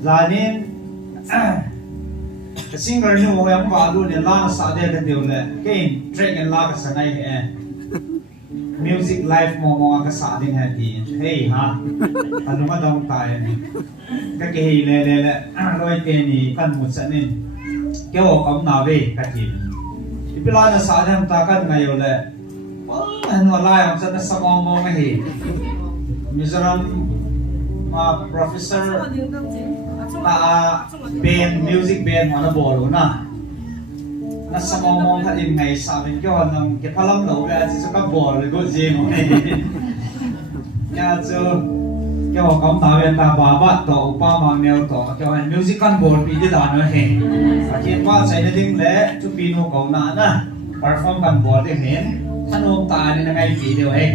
zanin singer nu hoyam ba lu ne la sa de ka diu le kein track and la ka sanai he music live mo ka sa ding ha ti hey ha anu ma dong tai ni ka ke hi le loi te ni kan mu sa ni ke o kam na ve ka ti ipila na sa dam ta kan ngai yo le anu la yam sa na sa mo ma hi Mizoram professor band music band mana bolu na sa mong ka in ngai sa bin ko nang ke phalam lo ga chi ka bol go je mo ne ya cho ke ho kam ta ven ta ba ba to pa ma neo to ke ho music kan bol pi de da no he a chen wa sai na ding le chu pi no ko na na perform kan bol de hen thanom ta ni na ngai pi de he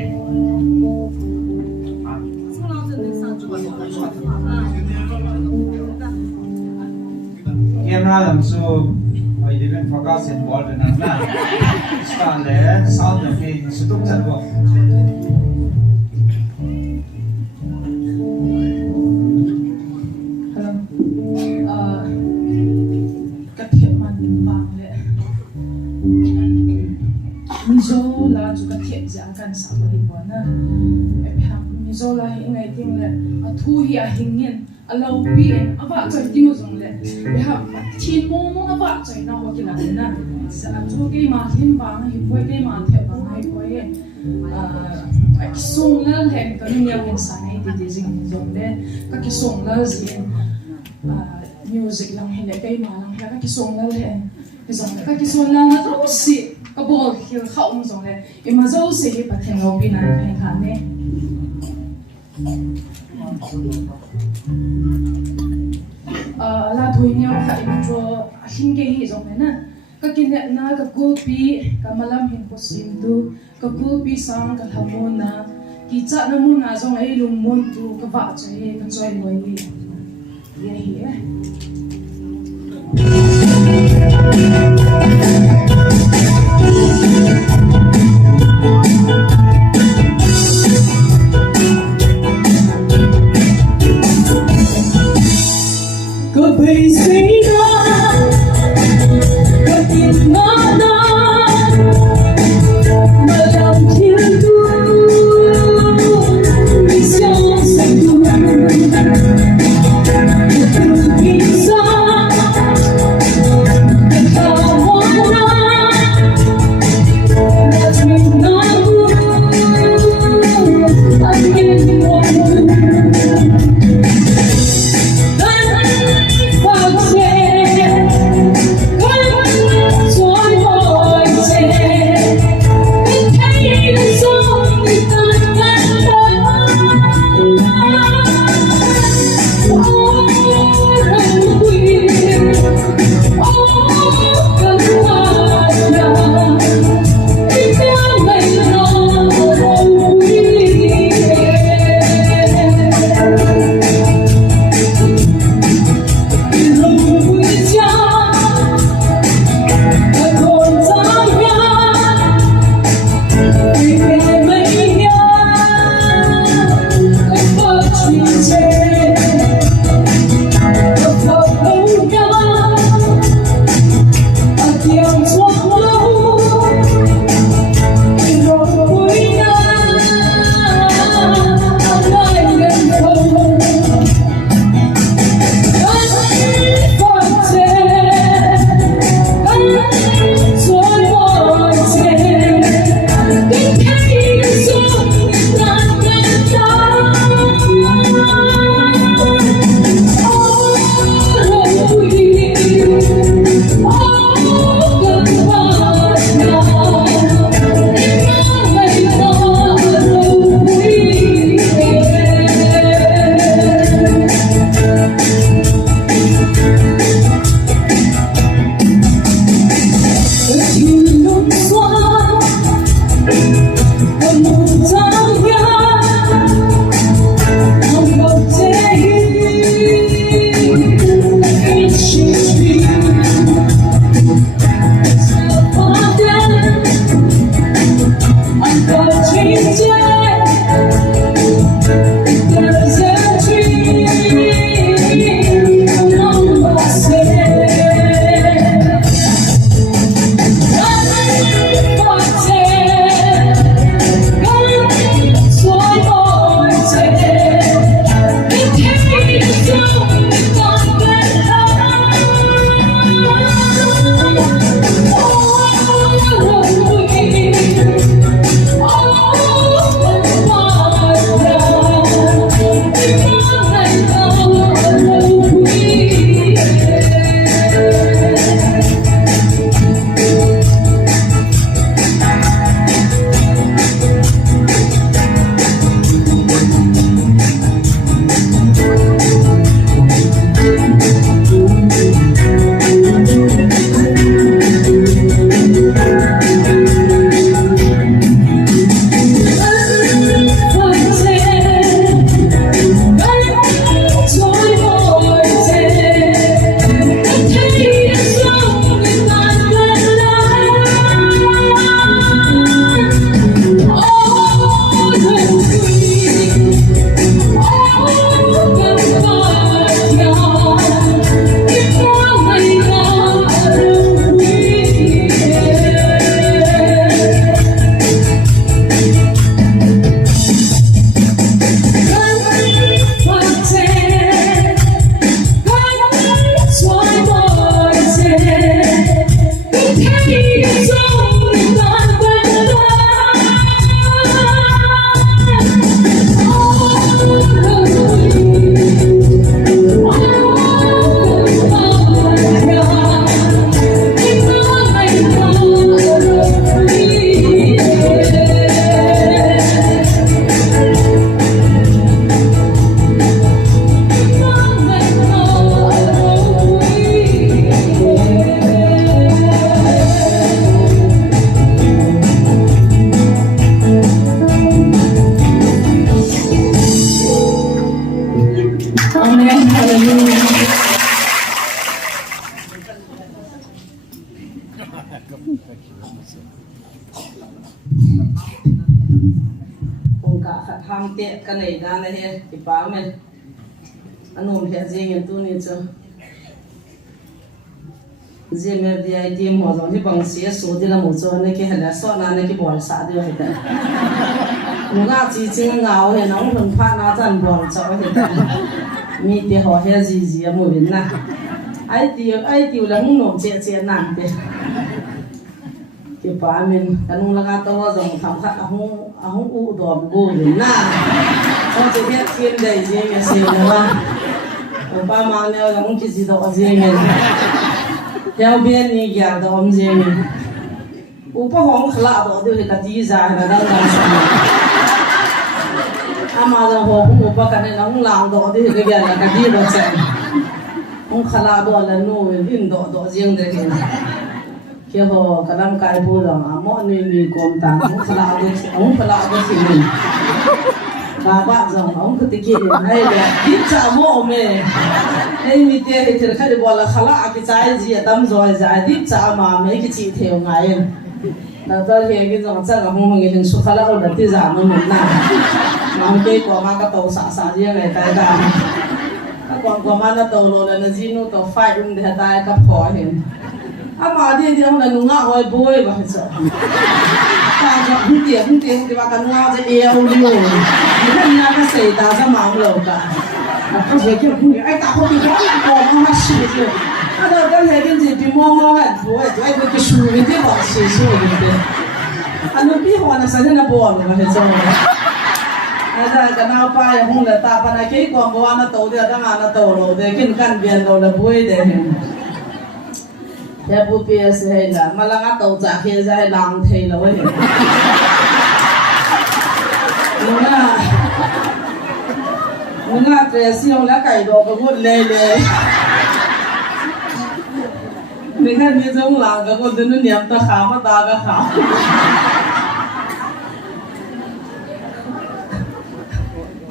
Camera làm sao bây giờ bên focus involved in na start le sound of the sutuk chat bo cái thiệp màn vàng lệ mizo là chú cái thiệp dạng cần sao mà đi bỏ na em ham mizo là hiện ngày tiếng lệ thu hi à hình nhiên lâu bi ava chơi tiêu dùng lệ để học thiên môn môn ava chơi nào hoặc là thế nào sẽ cho cái mà thiên vàng thì với cái mà thiệp vàng hay với cái song lên hẹn cái nhiều hiện sản này thì dùng dùng để các cái song lên gì music lang hele cái mà lang hele cái song lên hẹn cái dùng các cái song lang nó rất xịn cái bộ kiểu không dùng lệ em mà dâu xịn thì thành lâu bi này thành khá nè là thôi nhau phải cho hình cái gì giống này nè các cái này na các cô pi các malam hình có sim tu các cô pi sang các hamon na kỳ cha na mun na giống ấy lùng mun tu các vợ chơi các chơi người gì vậy hết Bây giây đó có tìm nó mà lòng thiên thu vì sao xanh thu từ khi xa đừng vào hoa ông cả khát ham tiệt cái này ra này hết thì bảo mình anh ôm hết riêng những tu này chứ riêng mình đi ai đi mua rồi thì bằng xe số đi là một chỗ này cái là số nào này cái bỏ xả đi hết đấy người ta chỉ chính ngáo hết nó không phát nó chân bỏ cho hết đấy mi thì họ hết gì mua bên na ai tiêu là không nộp chuyện nặng đấy cái bà mình cái nung là tao dùng thằng khác không u đồ bù bên na không chỉ biết tiền đấy gì cái gì nữa bà mang theo giống cái gì đó gì mình theo bên này giờ đó ông gì mình upa hong khla đó thì cái gì ra là đang làm sao ama giờ họ cũng upa cái này nó cũng làm đó thì cái gì là cái gì đó xem ông khla đó là nuôi vin đó riêng đấy kia họ cái làm cái bù là mọi người người cùng tăng ông khla đó thì mình bà rằng ông cứ tích cực hay là ít chả mồ mề hay mi tiệt thì cái bảo là khla cái trái gì tâm rồi giải ít chả mà mấy cái chị theo ngay là tôi hiện cái dòng chắc là không người hình số khá là ổn định thì giảm hơn một năm mà cái quả mà cái tàu xả gì này tại sao cái quả mà nó tàu rồi là gì nó tàu phải để tại cái phò hiện mà đi ông là nung ngao hồi bôi vậy sao ta cho không tiền thì bà cần ngao thì eo đi rồi nên là cái sấy ta ra máu lầu cả có thể kiểu ai ta không bị quá là còn nó xì rồi đó cái cái gì bị mò hết bôi tôi cái xù cái bỏ xì rồi anh nó biết hoa là sao nó bỏ rồi vậy sao ai cái nào phải không là ta phải cái quả mà nó tàu thì đang nó tàu rồi thì cái căn biển rồi là bôi đấy ya bu pia se la malanga tàu cha khia ra lang thei lo he nunga presiong la kai do ko gut le mình thấy như giống là cái con đứa nó niệm ta khám mà ta cái khám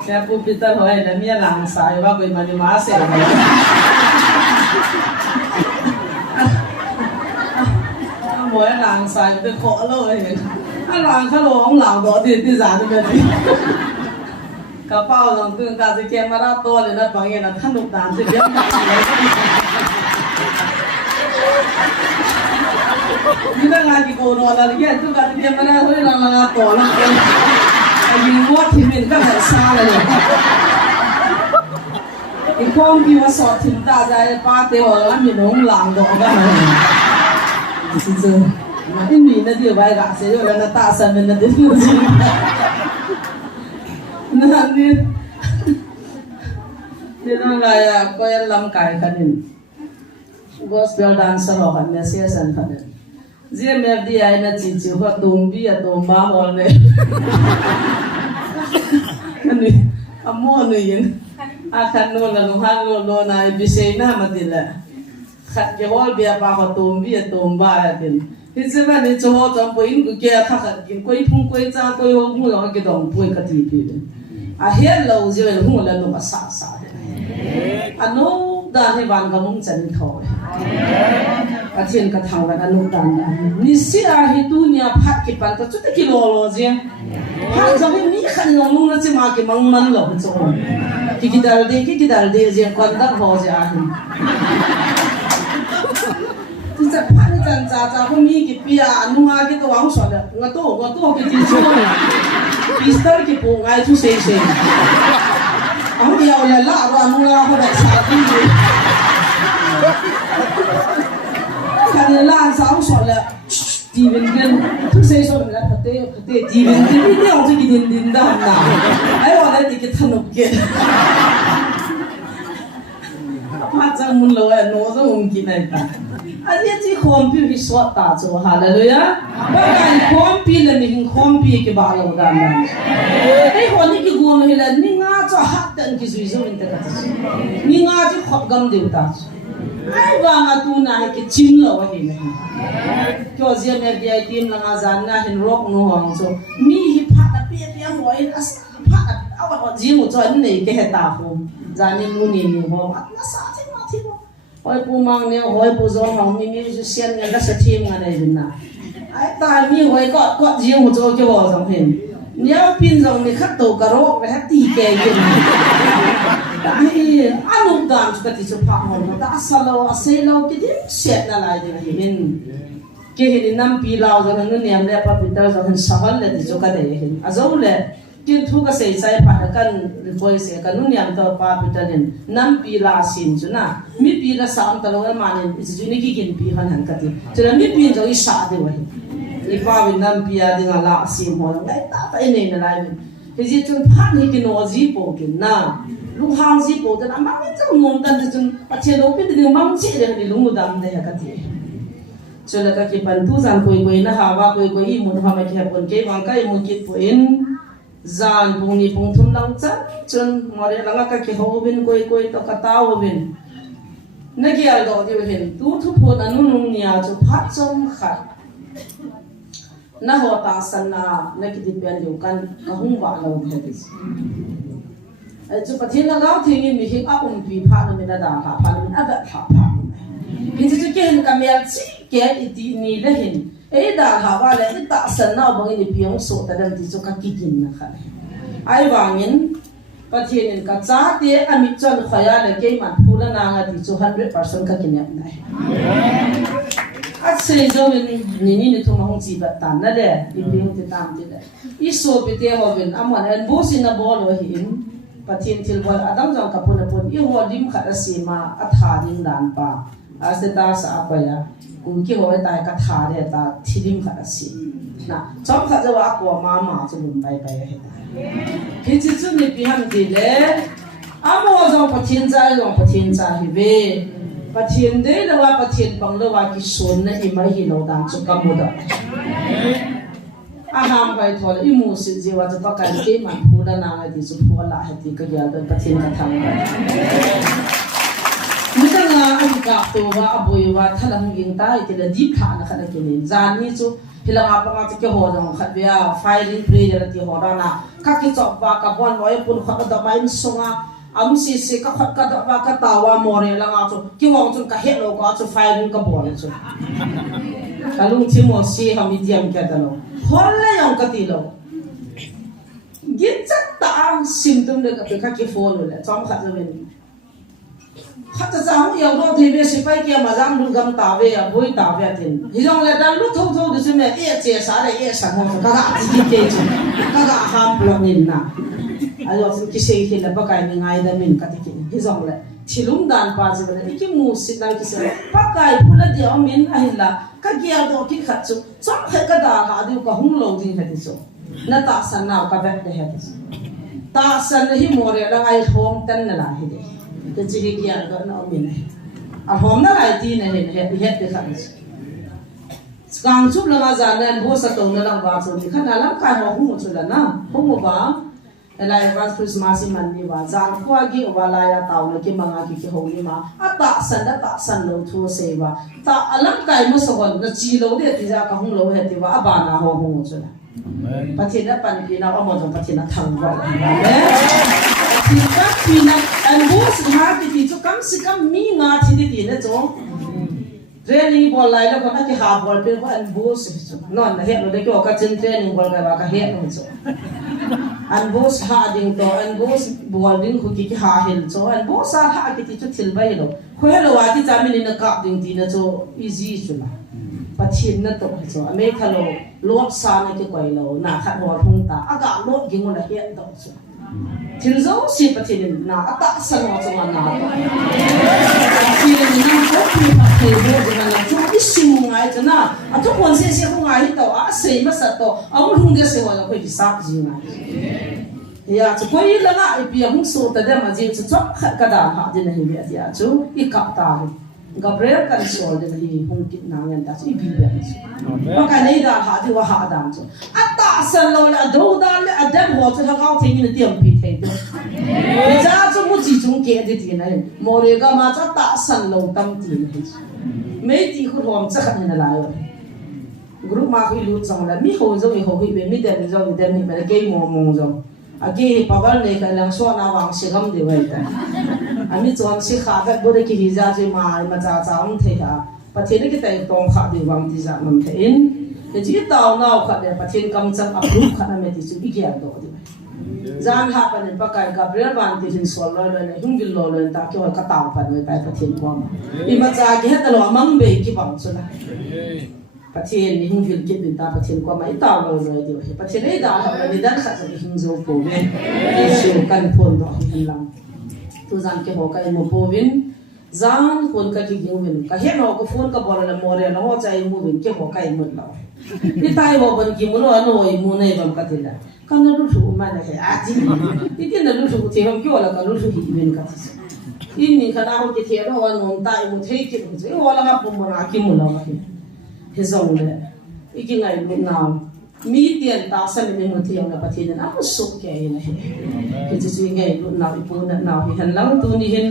cái phụ Peter hỏi là mía làm sai và cái mà đi má sẽ mỗi làm sai cái khó rồi anh làm cái đồ ông làm đó thì giả được cái gì cái bao lòng tương cả cái camera to lên nó bằng nó thân đục đàn thì biết như là cái cô nó là cái tương cả cái camera thôi là to lắm mình mua thì mình có thể xa rồi cái con kia sọt thì ta ra ba tiêu là mình không làm được cái này xin chào mà cái mình nó đi vài gã sẽ rồi là ta xem mình là đến điều gì nên nó là coi làm cái này gospel dancer hoặc là musician cái này riêng FDI là chỉ có tôm bia tôm ba hồ này này amo này akan nó là nó hàng nó này bị say na mà đi là khát cái hồ bia ba hồ tôm bia tôm ba đi thì sẽ là những chỗ trong bối cảnh kia thắc cái quay phun quay cha quay hồ mua rồi cái đồng quay cái gì đi hết lâu rồi là không là nó mà xả anh nó đàn thì bạn có muốn chân thôi à thiên cái thằng cái nó đàn ni xí à hi tu nia phát cái bàn cái chút cái lò gì phát cho mình mi khăn nó luôn là chỉ mà cái măng măng lò cho cái đào đi gì quan đắc hồ gì à thì sẽ phát chân cha không mi cái bia nung à cái tôi không sợ được ngã tôi cái gì chứ Mister cái bộ ngay chú xây ông điều là lạ và nung la không phải sao đi cái này là sao sợ là đi bên kia chú xây xong là phải đi bên kia đi đâu chứ cái đình đó nào ấy vào đây thì cái thân ốc kia phát ra muốn lâu nó rồi muốn cái này ta anh ấy chỉ không biết cái số ta cho hallelujah bởi cái không biết là mình không biết cái bảo lâu đàn ấy hồi này cái guồng này là mình ngã cho hát tận cái duy mình ta cái mình ngã chỉ khóc gầm điều ta ai vàng à tu này cái chín lâu ấy này cho riêng em đi team là ngã dàn na hình rock nó hoàng cho mi hip hop là bia bia mỗi phát áo vào riêng một chỗ này cái hệ ta không zani muni ni ho atna sa thi mo hoi pu mang ne hoi pu zong hong mi musician nga la sa team nga nei na ai ta mi hoi ko ji mu zo ke bo jong hin nia pin jong ni khat to ka ro ba ti ke yin ai anu dan chu ka ti chu pha hon ta asalo aselo ki dim set na lai de hin ke hin nam pi lao jong nu niam le pa peter jong hin sahal le ti chu ka de hin azo le kin thu ka sei sai pa kan voi se kan nu niam to pa peter hin nam pi la sin chu na mi pi la sam ta lo ma ne ji ni ki kin pi han han ka ti chu na mi pi jo i sa de wa hi pa win nam pi a ding la sim ho ngai ta nei na lai ke ji chun pha ni ki no ji po kin na lu hang ji po ta ma mi chang nom tan chun pa che lo pi de mang che de ni lu mu dam de ka ti chu la ka ki pan tu zan koi na ha wa koi i mun ha ma ki ha pon ke wang kai mu ki po in zan pung ni pung thum lang cha chun ngore langa ka ki ho bin koi to ka ta ho bin na ki al do di hin tu thu pho na nu nung nia chu pha chom khat na ho ta san na ki di pen yu kan ka hung wa lo he dis ai chu pathin la gao thing mi hi a pi pha na me na da ha pha na a da ha pha ki chu ke hin ka mel chi ke i ti ni le hin e da ha wa le ta san na bang ni piong so ta dam ti chu ka ki kin na kha ai wangin pathin ka cha te ami chon khaya le ke man phula na nga ti chu 100% ka kin nai at se zo ni thu ma hong chi ba tan na le i piong ti tam ti le i so pe te ho ben amon en bo sin na bo lo hin pathin thil bol adam jong ka pun i ho dim kha si ma a tha ding dan pa ase ta sa pa ya kun ki ho ta ka tha re ta thilim kha si na chom kha jo wa ko ma chu bun bai bai he ki chi chu ni pi ham ti le amo jong pathin cha hi ve pathin de la wa pathin pang lo wa ki son na i mai hi lo dan chu ka mu da aham bai thol i mu si je wa ta ka ke man phu da na ga di chu phu la ha ti ka ya da pathin ka thang ba ni ta nga a ka to wa aboi wa thalang ing ta i te la di kha na kha na ke ni zan ni chu hilang apa nga ti ke ho jong khat bia firing prayer ti ho da na ka ki chok ba ka bon loi pun khat da mai sunga am si ka khat ka da ba ka tawa more la nga chu ki wong chu ka he lo ka chu firing ka bon chu kalung chi mo si ha medium ka da lo holle yong ka ti lo git chat ta symptom de ka ki phone le chom khat lo ben khat ta jang yo do the be si pai kia ma jam lu gam ta ve a boi ta ve tin hi jong le dan lu thau de se me e che sa le e sa ho ka ga ji ke chu ka ga ham plo nin na ayo sin ki sei hi la ba kai ni ngai da min ka ti hi jong le thilum dan pa ji ba ki mu si na ki se pa kai pula di o min a hi la ka gia do ki khat chu chom khe ka da ha du ka hung lo ding he ti chu na ta san na ka ba de he ti ta san hi mo re la ai hom tan na la hi de ke chi hi gia do na o min a hom na lai ti na he ti khat skang chup la ma za na bo sa to na lang ba chu ti khat na lang ka ho hung chu la na hung mo ba elai vas Christmas man ni wa zan khwa gi wa la ya taw le ki manga ki ho ni ma ata san lo thu se wa ta alam kai mo so gon na chi lo de ti ja ka hung lo he ti wa aba na ho hu chu la pathin na pan pi na o mo jong pathin na thang wa amen ti ka pi na an bo si ha ti chu kam si kam mi nga thi ti ne chu training bol lai la ko na ki ha bol pe ko an bo si chu non na he lo de ko ka chin training bol ga ba ka he no chu an bos ha ding to an bos bol ding khu ki ha hel cho an bos sa ha ki ti chu thil bai lo khoi lo wa ti chamin na ka ding ti na cho easy chu la pathin na to cho ame khalo lok sa na ki koi lo na khat ho thung ta aga lo gi ngo la he do chu thil zo si pathin na ata san ho cho na to ti na ko pi pa ke bo de na chu isim ngai cha na a to kon se se ko ngai to a sei ma sa to a mu hung de se wa la ko di sa ji na ya chu koi la na i pi hung so ta de ma ji chu chok khat ka da ha de na hi be ya chu I kap ta Gabriel kan sol de hi hung kit na ngan ta chu I bi be chu ma ka nei da ha di wa ha dam chu ata san lo la do da le adam ho chu ha gao thing ni tiam pi the tu ja chu mu ji chung ke de ti na mo re ga ma cha ta san lo tam ti ni me ti khu rom cha khat na la yo group ma khu lu chang la mi ho zo mi ho hi be mi de zo mi de mi be ke mo mo zo agi power ne ka lang so na wang sigam de wai ta ami chon si kha ba bode ki hiza ji ma cha cha om the ha pathin ki tai tong kha di wang ti za nam the in ke ji taw naw kha de pathin kam chang approve kha na me ti chu bi gya do di zan ha pa ne pa kai gabriel ban ti hin sol lo le hung gil lo le ta ki ka taw pa ne tai pathin ko ma i ma cha ki ha ta lo mang be ki bang chu na pathin ni hung gil ki bin ta pathin ko ma i taw lo le di pathin ei da ha ni dan kha cha ki hing zo po ve isu kan phon do hin lang tu zan ke ho kai mo po vin zan phone ka ki ging win ka he no ko phone ka bor la more la ho chai mu win ke ho kai mu la ni tai bo ban ki mu lo no i mu nei bam ka tila kan na lu thu ma na he a ji ni tin na lu thu ti hom kyo la ka lu thu hi win ka ti in ni kana ho ki the ro wa no tai mu thei ki mu je wa la ga pu mu na ki mu la he zong le i ki ngai lu na mi tian ta san ni mu thi na pa thi na a su ke na he ki chi chi ngai lu na i pu na na hi han lang tu ni hin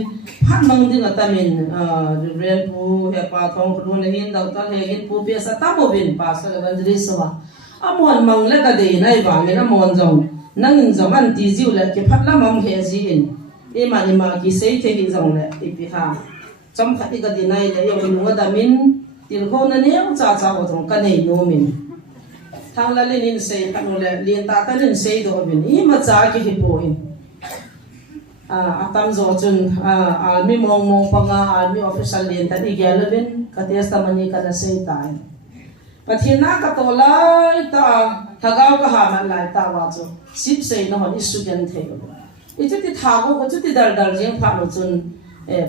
phat mang ding ta min ren pu he pa thong lu na hin dau ta he hin pu pe sa ta bo bin pa sa ban dri so wa amon mang le ka de nai ba me na mon jong nang in jong an ti jiu le ki phat la mam he ji in e ma ni ma ki sei the hi jong le i pi ha cham khat ka di nai le yo lu da min til kho na ne cha cha ho jong ka nei no min thang la le nin sei ka no le lien ta ta nin sei do bin i ma cha ki hi po in atam zo chun almi mong mong panga almi official lien ta i gel bin ka testimony ka na sei tai pathina ka to lai ta thagau ka ha man lai ta wa chu sip sei no hon isu gen the i chu ti thago ko chu ti dar jeng pha no chun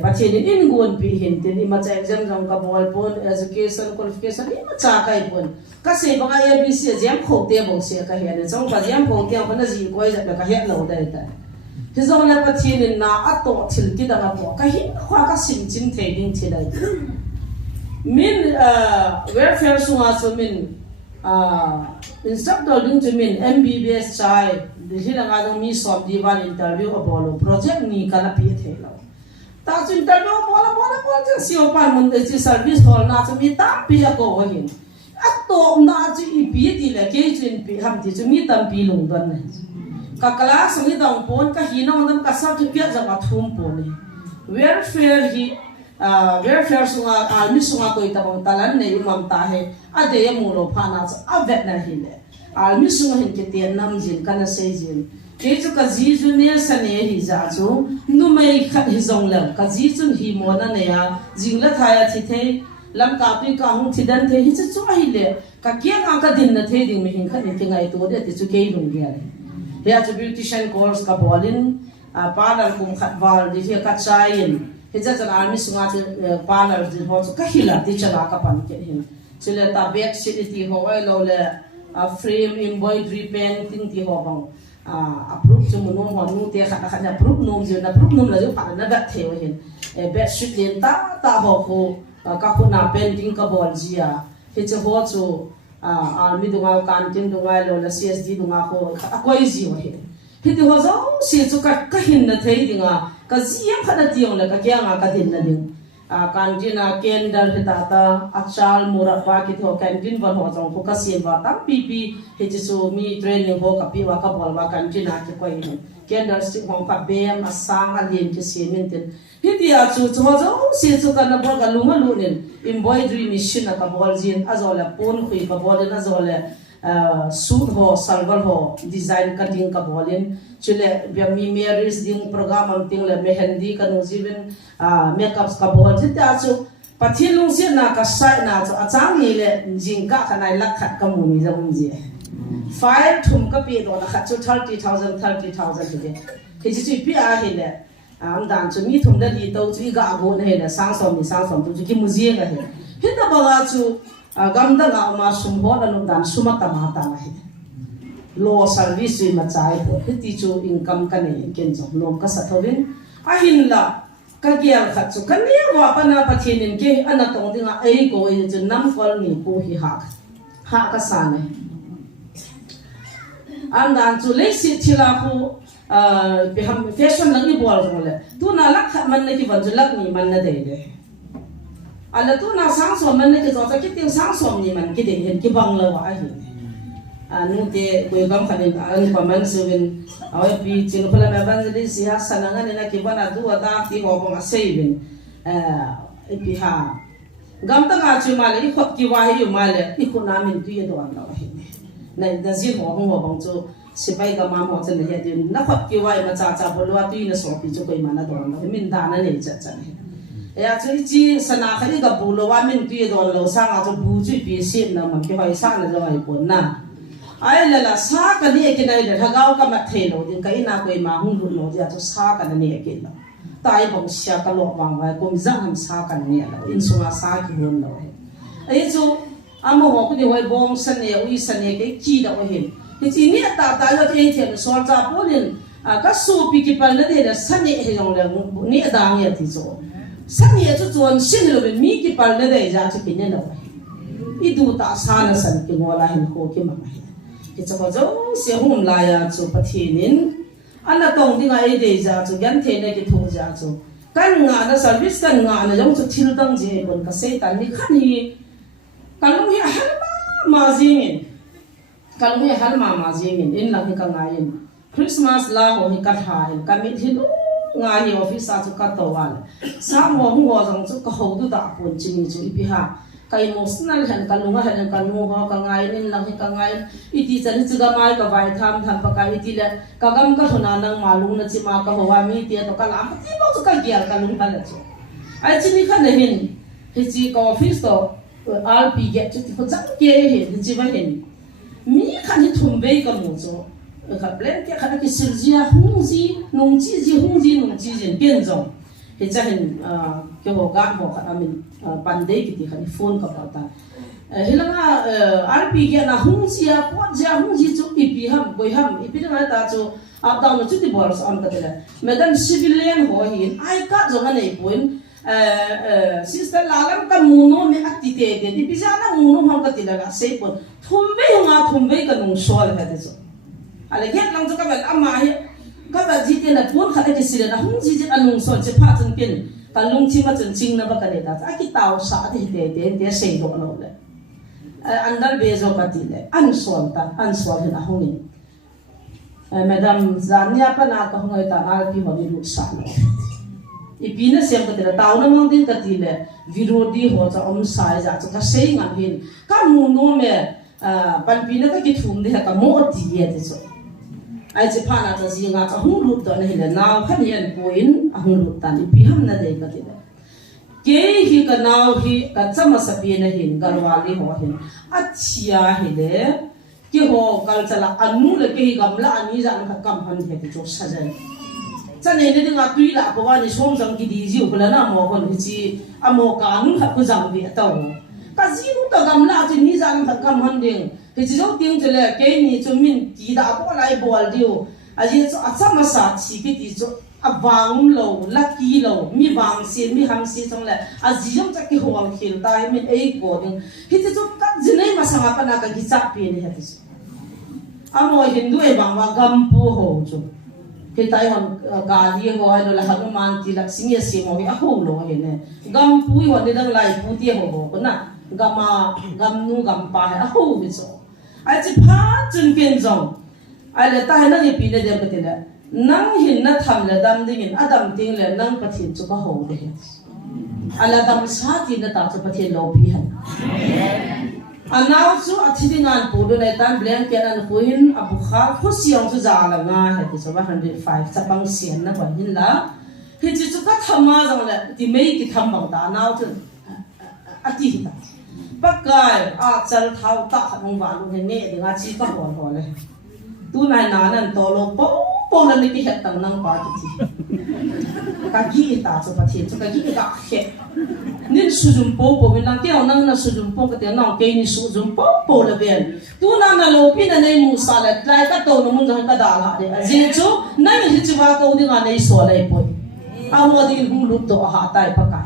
pathin in gun pi hin tin i ma cha exam jong ka bol pon education qualification i ma cha kai pon ka se ba ka abc jam kho te bo se ka he ne chong ka jam kho te ba na ji koi ja ka he lo dai ta hi zong la pathin na ato thil ki da bo ka hi khwa ka sim chin the ding thi dai min welfare sunga so min instructor ding to min mbbs chai de hi la ga mi som di ban interview ko bolo project ni kala pi the lo ta chu interview bola si o pan mun de chi service hall na chu mi ta pi ko wa hin ato na chu i pi ti le ke chin pi ham ti chu mi tam pi lung don ne ka class ni dong pon ka hi no nam ka sa ti pia ja ma thum pon ne welfare hi welfare sunga army sunga koi ta bang talan ne imam ta he ade ya mu lo pha na cha a vet na hi le army sunga hin ke tian nam jin kana sei jin ke chu ka ji ju ne sa ne hi za chu nu mai khat hi zong la ka ji chun hi mo na ne ya jing la tha ya thi the lam ka pi ka hung thi dan the hi chu hi le ka kya nga ka din na the ding mi hin khat ni ti ngai to de ti chu ke lung ge he ya chu beautician course ka bolin parlor kum khat wal di he ka chain he cha chan army sunga chu parlor di ho chu ka hila ti chala ka pan ke hin chule ta bed sheet ti ho ai lo le frame embroidery painting ti ho bang approve chu mun ho nu te khat khat na approve nom je na approve nom la ju pa na ga the hin bed sheet len ta ho ko ka khu na painting ka bol ji ya he chu ho chu army dunga canteen dunga lo la csd dunga ko akoi ji ho he he ti ho zo si chu ka hin na thei dinga ka ji yam khana ti ong la ka kya nga ka din na ding canteen candle he ta ta achal mura pa ki tho canteen ban ho jong ko ka si ba tam pi he ji chu mi training ho ka pi wa ka bol wa canteen a ki ko in candle stick hong ka bem asang a lin ki si min tin he ti a chu ho zo si chu ka na bol ka lunga lu nin embroidery machine ka bol jin azola pon khui ka bol na zola suit ho salwar ho design cutting ka bolin chule mi marriage ding program am ting le mehendi ka no jiben makeup ka bol jita chu pathin lung si na ka sai na chu achang ni le jing ka khanai lak khat ka mu mi jam ji file thum ka pi do na khat chu 30000 de ke ji pi a he le am dan chu mi thum da li to chu ga go ne le sang som tu ki mu ji ga he hinda ba chu gam da ga ma sum ho da dan suma ta ma ta la he law service ma chai po ti chu income ka ne ken jong nom ka sa thovin a hin la ka gyal khat chu kan ni wa pa na pathin in ke ana tong dinga ei ko e chu nam kol ni pu hi ha ka sa ne an dan chu le si thila khu bi ham fashion lang ni bol jong le tu na lak khat man ne ki van chu lak ni man na de de ala tu na sang som man ne ki zo ta ki ting sang som ni man ki de hen ki bang la wa hi nu te ko gam khanin an paman sewin awe pi chin phala me evangelist ya sananga ne na ki bana du ada ti ho bang asevin pi ha gam ta ga chu male i khot ki wa hi yu male i khuna min tu ye do an la hi ne da zin ho ho bang chu sipai ga ma mo chen ne he din na khot ki wa ma cha cha bolwa tu na so pi chu ko ma na do an min da na ne cha cha ne ya chu chi sana khali ga bulo wa min tu ye do lo sa nga chu bu chu pi sim na ma ki hoi sa na lo ai pon na ai la sa ka ni ke nai da thagao ka ma the lo din ka ina ko ma hung lu lo ya chu sa ka ni ke lo tai bang sia ka lo wang wa kum zang ham sa ka ni lo in sunga sa ki hun lo ai chu amo ho ku ni hoi bong san ne ui san ne ke ki da o hin ti chi ni ta ta lo te the so cha polin ka su pi ki pal ne de san ne he yong le ni da ngi ti so san ne chu chuan sin lo mi ki pal ne de ja chu ki ne lo i du ta sa na san ki ngola hin ko ki ma ki chawa zo se hum la ya chu pathinin ana tong dinga e de ja chu gan the ne ki thu ja chu kan nga na service kan nga na jong chu thil dang je bon ka se tan ni khan hi kalung hi hal ma jingin kalung hi hal ma jingin in lang hi ka nga yin Christmas la ho hi ka tha in ka mi thi nga hi office a chu ka to wal sa mo hu ho jong chu ka ho du da pon chi ni chu i bi ha ka emotional han kalunga han kalunga ka ngai nin lang ka ngai iti chan chuga mai ka vai tham tham pa ka iti le ka gam ka thona nang malung na chi ma ka howa mi te to ka lam ti bo chu ka gyal ka lung ta la chu ai chi ni khan hin hi chi ka office to rp get chu ko jang ke he ni chi ba hin mi khan hi thum be ka mu chu ka plan ke khan ki sirjia hung ji nong chi ji jin bien zong he cha hin ke ho ga ho kha amin pandai ki ti khani phone ka pata hilanga rp ge na hung ji a po ja hung ji chu ip ham boi ham ip na ta chu up down chu ti bors on ka tele madam civilian ho hin ai ka zo na nei point sister lalam ka muno me ati te de di bizana muno ham ka tilaga sei pon thumbe ka nung sol ka te so ale get lang chu ka bel ama hi ka ba ji te na pon kha ke sile na hung ji anung sol che pha chen ken kalung chi ma chen ching na ba ka le ta a ki taw sa ti te sei do no le andar bezo ka ti le an sol na hungin madam zania pa na ka hungoi ta al pi ho ni lu sa lo ipina sem ka te taw na mang din ka ti le virodi ho cha om sai ja ka sei nga hin ka mu no me pan pina ka ki thum de ka mo ti ye te so ai che pha na cha ji nga cha hung lu to na hi le naw khan yan poin a hung lu ta ni pi ham na de ka ti le ke hi ka naw hi ka chama sa pi na hin garwali ho hin achia hi le ke ho kal chala anu le ke hi gamla ani ja na kam han he ti cho sa ja cha ne ne nga tui la ko wa ni som jang ki di ji u la na mo kon hi chi amo ka nu kha ku jang bi ta wo ka ji nu ta gamla chi ni ja na kam han ding he chi jo ting chele ke ni chu min ki da ko lai bol diu a ji chu a chama sa chi ki ti chu a wang lo lucky lo mi wang si mi ham si chong le a ji jong cha ki hol khil ta mi ei ko ding hi chu ka ji nei ma sanga pa na ka gi cha pi ni ha ti amo hindu e bang wa gam pu ho chu ke tai hon ga li ho ai lo la hanuman ti lak sing ye si mo hi a ho lo he ne gam pu ho ni dang lai pu ti ho ko na gam nu gam pa a ho bi so ai chi pha chun ken jong ai le ta na ni pi ne de ka ti le nang hin na tham le dam ding in adam ting le nang pathin chu ka ho de ala dam sa ti na ta chu pathin lo pi han anaw chu athiringan pu do le tan blen ke an huin abu kha khosiang chu za la nga he ti so 105 chapang sian na ba hin la he chi chu ka thama jang le ti mei ki tham bang ta naw chu ati ta pakai a chal thau ta khang wa lu he ne de nga chi ka hol hol le tu nai na nan to lo po la ni ki het tang nang pa ti ka gi ta chu pathin chu ka gi ka he nin su zum po min lang teo nang na su zum po ka te nang ke ni su zum po la ben tu na na lo pi na nei mu sa la tlai ka to no mun ka da la de je chu nai hi chi wa ko ding a nei so lai po a mo ding hu lu to ha tai pa ka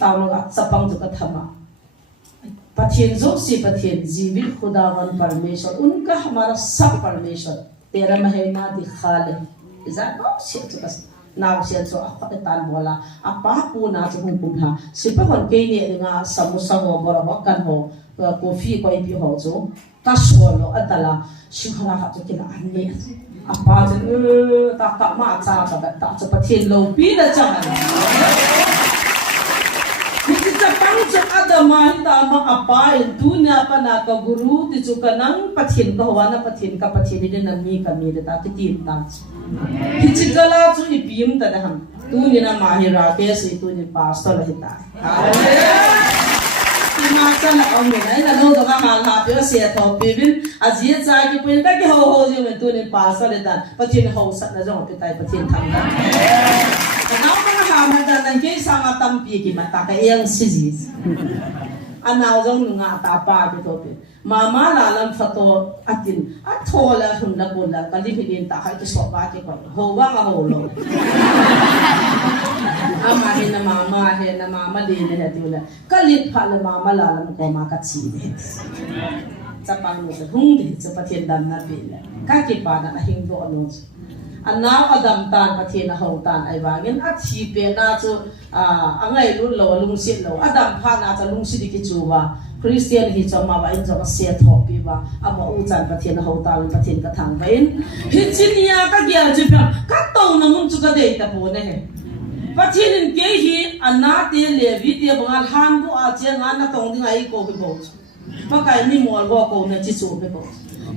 ta no ga sapang chu ka thama pathin zo si pathin जीवित खुदावन परमेश्वर उनका हमारा सब परमेश्वर तेरा महिमा दिखा ले इजा नो से बस नाव से जो अखत तान बोला अपा पु ना जो हुन पुना SIP kon ke ni nga samusa ho bor ho kan ho coffee ko ipi ho jo ta solo atala shihara ha to kina anni apa chen ta ka ma cha ka ta cha pathin lo pi da chang ni cha pang cha adama ta ma apa in dunya pana ka guru ti chu kanang pathin ka hawana pathin ka pathin ni na mi ka mi da ti tin ta hi chi gala chu i pim ta da ham tu ni na mahira ke si tu ni pastor la hita ma cha na om ni na no do ka mal ha pe se tho pi bin a ji cha ki pin ka ki ho ho ji me tu ni pastor le dan pathin ho sa na jong pi tai pathin tham da na ma ha ma da nan ke sa ma tam pi ki ma ta ka yang si ji anaw jong nga ta pa bi to pi mama la lam phato atin a thola hun la bol la kali philin ta khai ki so ba ki ko ho wa nga ho lo ama he na mama de ne ha tu la kalit pha la mama la lam ko ma ka chi ne cha pa no se hung de cha pathian dam na pe la ka ki pa na hing do no anaw adam tan pathian na ho tan ai wa ngin a thi pe na chu angai lu lo lung sit lo adam pha na cha lung sit ki chu wa Christian hi chama ba in chama se thopi ba ama u chan pathian ho tal pathian ka thang ba in hi chinia ka gya chu ka to na mun chu ka de ta po ne he pathian in ke hi anna te le vi te bangal han bu a che nga na tong ding ai ko bi bo pa kai ni mol go ko na chi chu be bo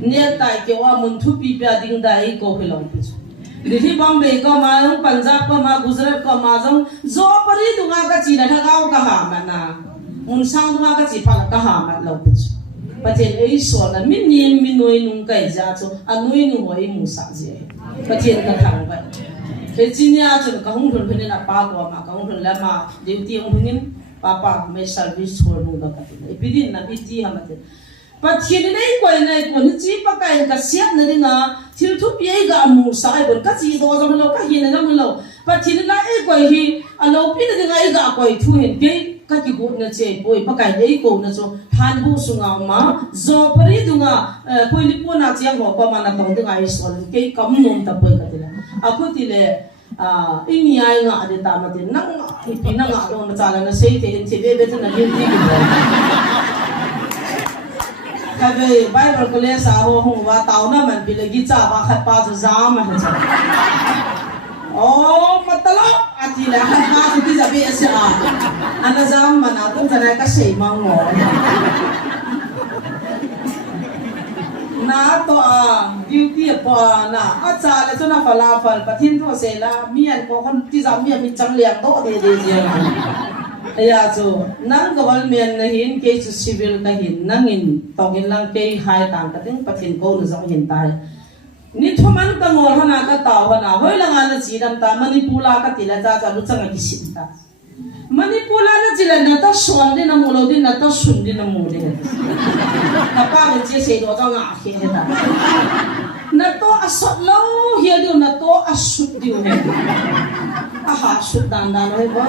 ne tai ke wa mun thu pi pya ding dai ko bi long pi Delhi Bombay ko ma Punjab ko ma Gujarat ko ma jong zo pari dunga ka chi na thagao ka ha ma na un sang dunga ka chi phala ka ha ma lo pi pathian ei so na min nim min noi nung kai ja chu anui nu hoi mu sa je pathian ka thang ba ke chinya chu ka hung thun phin na pa ko ma ka hung thun la ma duty ong hungin papa me service chhor nu da ka e pidin na bi ti ha ma te pathian nei koi nei kon chi pa kai ka siat na dinga thil thu pi ai ga mu sai bon ka chi do jong lo ka hi na jong lo pathian la ai koi hi alo pi na dinga ai ga koi thu hin ke ka ki bu na che poi pa kai nei ko na cho han bu su nga ma zo pari dunga poi li po na chiang ho pa ma na tong dinga ai sol ke kam nom ta poi ka tila aku ti le ini ai nga ade ta ma tin nang pi na nga lo na chala na sei te in che be be na yin ti ki Kabe Bible ko le sa ho hong wa tao na man bilagi cha ba khat pa zu za ma ha cha oh matalo ati la khat pa zu ti za be ase a ana zam mana tum thana ka sei ma ngo na to duty pa na acha le chuna falafel pathin to se la mian ko kon ti za mi mi chang liang do de de je aya chu nang government na hin ke chu civil ka hin nang in tongin lang ke hai tang ka ting pathin ko nu zong hin tai ni thoman ka ngor hana ka taw hana hoi langa na chi dam ta manipula ka tila cha cha lu chang ki sin ta manipula na chila na ta son din na mulo din na ta sun din na mu de ka pa be che se do cha nga he he ta na to asot lo hi do na to asut di ne aha sut dan dan ho bo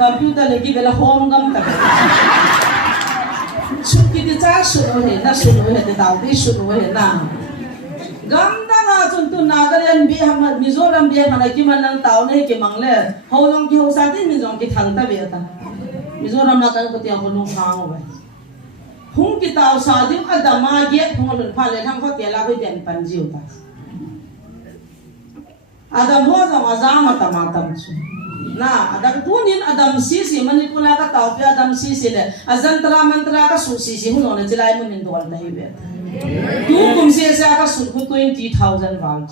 computer lagi bela home gam ta sut ki ti cha sut ho he na sut ho he ta dau di sut ho he na gam da na chun tu nagaland bi ham mizoram bi ham ki man nang taw ne ki mangle ho jong ki ho sa tin mi jong ki thang ta be ta mizoram na kan ko ti ho lu khang ba hung ki taw sa dim adama ge hung lun pha le thang ko te la ko den pan jiu ta adam ho jong azama tamatam chu na adam tunin adam si manipula ka taw pe adam si le azantra mantra ka su si hu no ne jilai mun in dol dai be tu kum se sa ka su ku 20,000 wal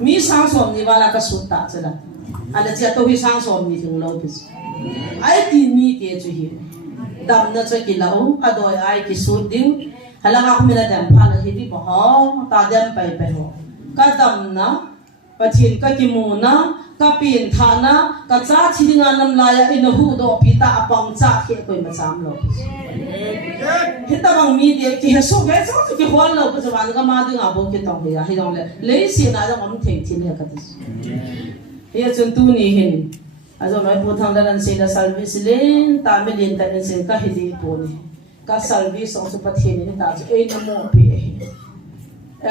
mi sang som ni wala ka su ta chela ala cha to hi sang som ni thing lo bi ai ti mi te chu hi dam na cha ki lau adoi ai ki su ding hala ka ku mi na dam pha la hi bi bo ho ta dam pai ho ka dam na pathin ka ki mu na ka pin tha na ka cha chilinga nam la ya in hu do pita apang cha khe koi ma cham lo hita bang mi de ki so ge so ki hol lo ko jwan ka ma de nga bo ki tong ya hi dong le si na ja ngom theng thin he ka ti ye chun tu ni hin a jo noi pu thang dan se da service len ta me len ta se ka hi di po ni ka service so pathin ni ta jo e na mo pi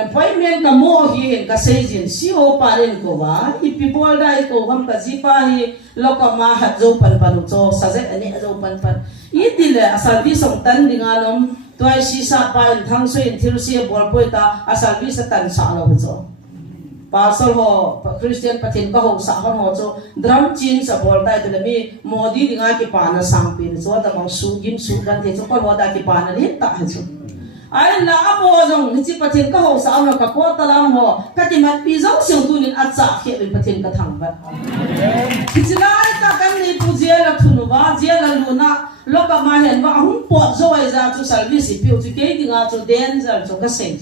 appointment ka mo hi ka sejin si ho paren ko ba I people dai ko ham ka jipa hi loka ma hat jo pan pan cho sa je ani jo pan pan I dile service ong tan dingalom tôi si sa pa in thang so in thil si bol poi ta asal vi sa tan sa lo cho pasal ho Christian pathin ka ho sa ho cho drum chin sa bol tai de mi modi dinga ki pa na sang pin so da bang su gim su kan the cho ko ho da ki pa na ni ta cho ai na amo jong ni chi pathin ka ho sa no ka ko ta lam ho ka ti mat pi jong siang tu nin a cha khe bi pathin ka thang ba chi lai ta kan ni pu je la thunu ba je la lu na lo ka ma hen ba hum po zo ai za chu service pi chu ke dinga chu danger chu ka sen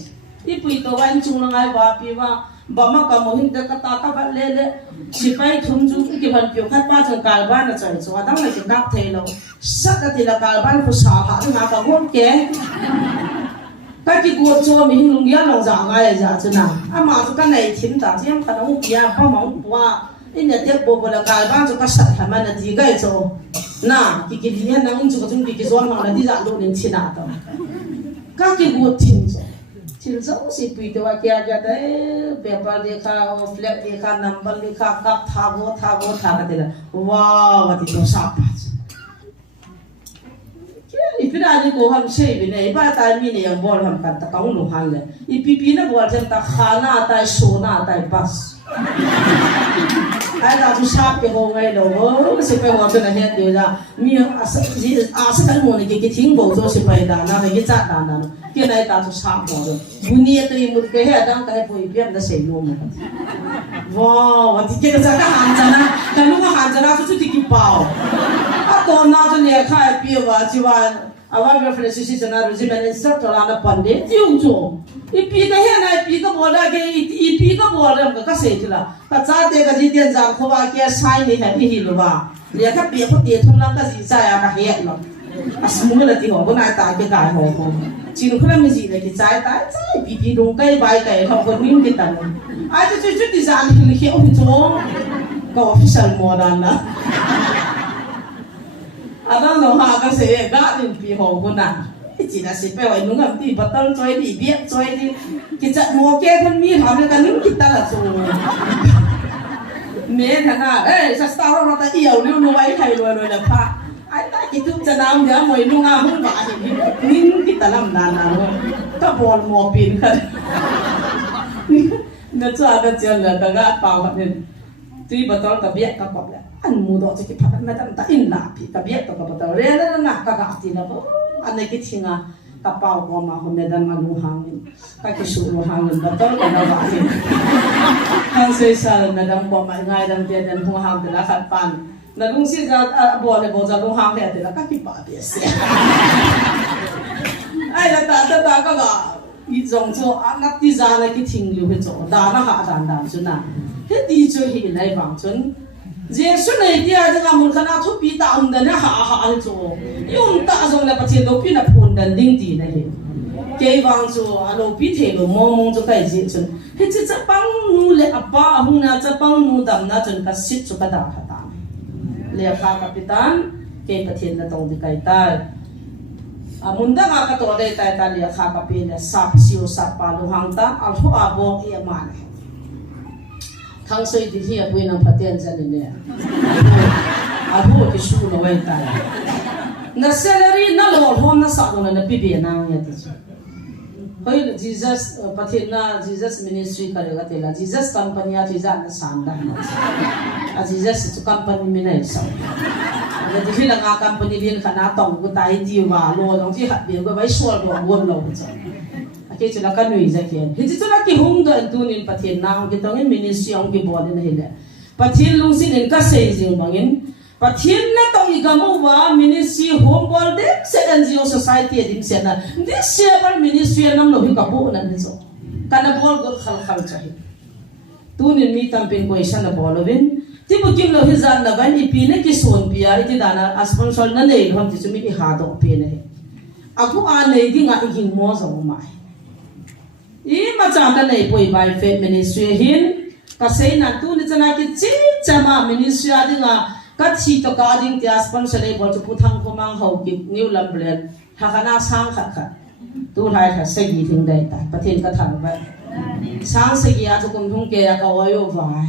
i pui to wan chung na ngai ba pi ba ba ma ka mo hin da ka ta ka ba le le si pai thum chu ki ban pyo khat pa chung kal ba na chai chu adang la ki kap thei lo sa ka ti la kal ban khu sa ha na ka ngon ke cái cái cuộc cho mình lùng gia lòng giả ngay giả chứ nào à mà cho cái này thím ta chứ em khả năng kia bao mong qua cái nhà tiếp bộ là cái ban cho cái sạch hả mà là gì cái cho na cái gì năng cho cái chúng cái doan mà là đi giả luôn đến chín nào đó cái cuộc thím cho si pi to kia ra đấy paper dekha flag dekha number dekha cup thago thaga thế là wow thì nó sắp ipina ni ko ham sei bi nei ba ta mi ne yang bol ham kan ta kaung lu han le ipi na bol jam ta khana ta sona ta bas ai la tu sap ke ho ngai lo ho se pe ho ta na he de ja mi asa ji asa kan mo ne ke thing bo zo se pai da na ne cha da na ke nai ta tu sap bo do buni to i mut ke he dang ta he po ipiam da sei no mo wow ti ke ka han jana ka lu han jana su ti ki pao a to na to ne khai pi wa ji wa awa reference si jana regimen instructor la na pande tiu jo ipi ka he na ipi ka bola ke ipi ka bola ka sei tila ka cha te ka ji tian jang kho wa ke sai ni ha hi lo ba le ka pi ko ti thum lang ka ji sa ya ka he lo asmu la ti ho ko na ta ke ka ho ko chin khula mi ji le ki chai ta chai pi dong kai bai kai ho ko nim ki tan ai chu ti jan hi hi o jo ka official mo dan na adang lo ha ka se ga din pi ho ko na chỉ là sẽ phải đúng không thì bắt đầu chơi đi biết chơi đi cái trận mua kia con mi học cái những kita là rồi mẹ thằng nào ê sao tao nó ta yêu nếu nó ấy thầy rồi là pha ai ta cái thứ chân nam nhá mày nó ngao không vả thì những kita làm đàn nào ta bồn mua pin hết nó cho cái chuyện là cái gã bảo vậy nên tuy bắt đầu tập biết các bạn anh mua đó cho cái phát mà ta in là thì tập biết tập bắt đầu rồi nó ngã các gã thì nó anh ấy cái thing à tập bao gồm mà hôm nay đang ăn lu hàng cái số lu hàng bắt đầu cái nào vậy hàng xây sao là đang bỏ mãi ngay đang tiền đang lu hàng thì là khát pan là lúc xưa ra bỏ lại bỏ ra lu hàng thì là các cái bà biết xe ai là ta các gã ít giống cho anh nát đi ra lại cái thing lưu hết chỗ đá nó hạ đàn chứ nào hết đi chơi hi lại vắng chân Jesu này dia dengan mungkin aku pita undan ha itu, yung tak zong lepas itu pina pundan ding di nih, kaya bang tu alo pite lo mong tu kaya jesu, heci cepang nu le apa huna cepang nu dam na jen kasit tu kada kata, leha kapitan kaya patien na tong di kaya tay, munda nga kato day tay tay leha kapin sap siu sap palu hang ta alho abong iya man. Thang soi thì hiện bây năm phát triển ra đến nè, thu cái số nó vậy ta, na salary na lo hôm na sao nó bị biến năng vậy chứ, bây Jesus phát triển na Jesus ministry cái cái là Jesus company à Jesus na sanh đó, Jesus tu company mình này sao, là thì là ngã company liên khả năng tổng cái tài gì và lo đồng chí hạt biển cái váy xua đồ buôn lo chứ. Cái chuyện là cái nuôi ra kia, thì chuyện là cái hung đó tu nên phát hiện nào cái tông ministry ông cái bỏ đi này là, phát hiện luôn xin nên cái xây dựng bằng in, phát hiện là tông cái gamu và ministry home ball đấy, sẽ NGO society điểm sẽ là, đấy sẽ vào ministry nằm lâu hi cái bộ này rồi, cái nào ball có khal khal chahi, tu nên mi tam pen question là ball ovin, thì bữa kim lâu hi gian là cái ipi này cái son pia, thì đàn sponsor nó này hôm thì chúng mình hà động pia này, aku aneh thì ngại cái mua rồi mà. Ima chama nei poi by faith ministry hin ka sei na tu ni chana ki chi chama ministry adinga ka chi to ka ding tia sponsor nei bol chu puthang ko mang ho ki new lamblen ha kana sang khat khat tu hai kha sei gi thing dai ta pathin ka thang ba sang sei gi a chu kum thung ke ya ka wa yo vai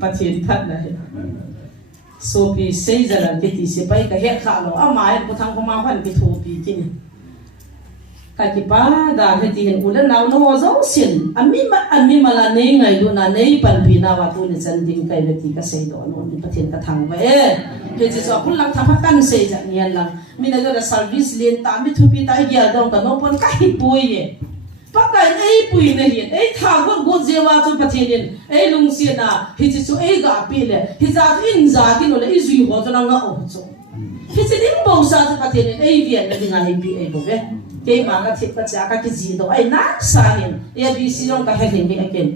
pathin that na Sopi sei jalan kiti sipai ka het kha lo amai puthang khoma khan ki thopi kini ka ki pa da heti hen ulan naw no zo sin ami mala nei ngai do na nei pan pi na wa tu ni chan ding kai beti ka sei do no ni pathin ka thang ba ke chi so pun lang thapa kan sei ja nian lang mi na do da service len ta mi thupi ta gya dong ka no pon ka hi pui ye pakai ei pui na hi ei tha go jewa chu pathin ei lung si na hi chi chu ei ga pi le hi za in za ki no le i zui ho cho na nga o chu hi chi ding bo sa chu pathin ei vian na dinga hi pi ei bo ve ke ma ka thit ka cha ka ki ji do ai na sa hin e bi si yong ka he hin hi again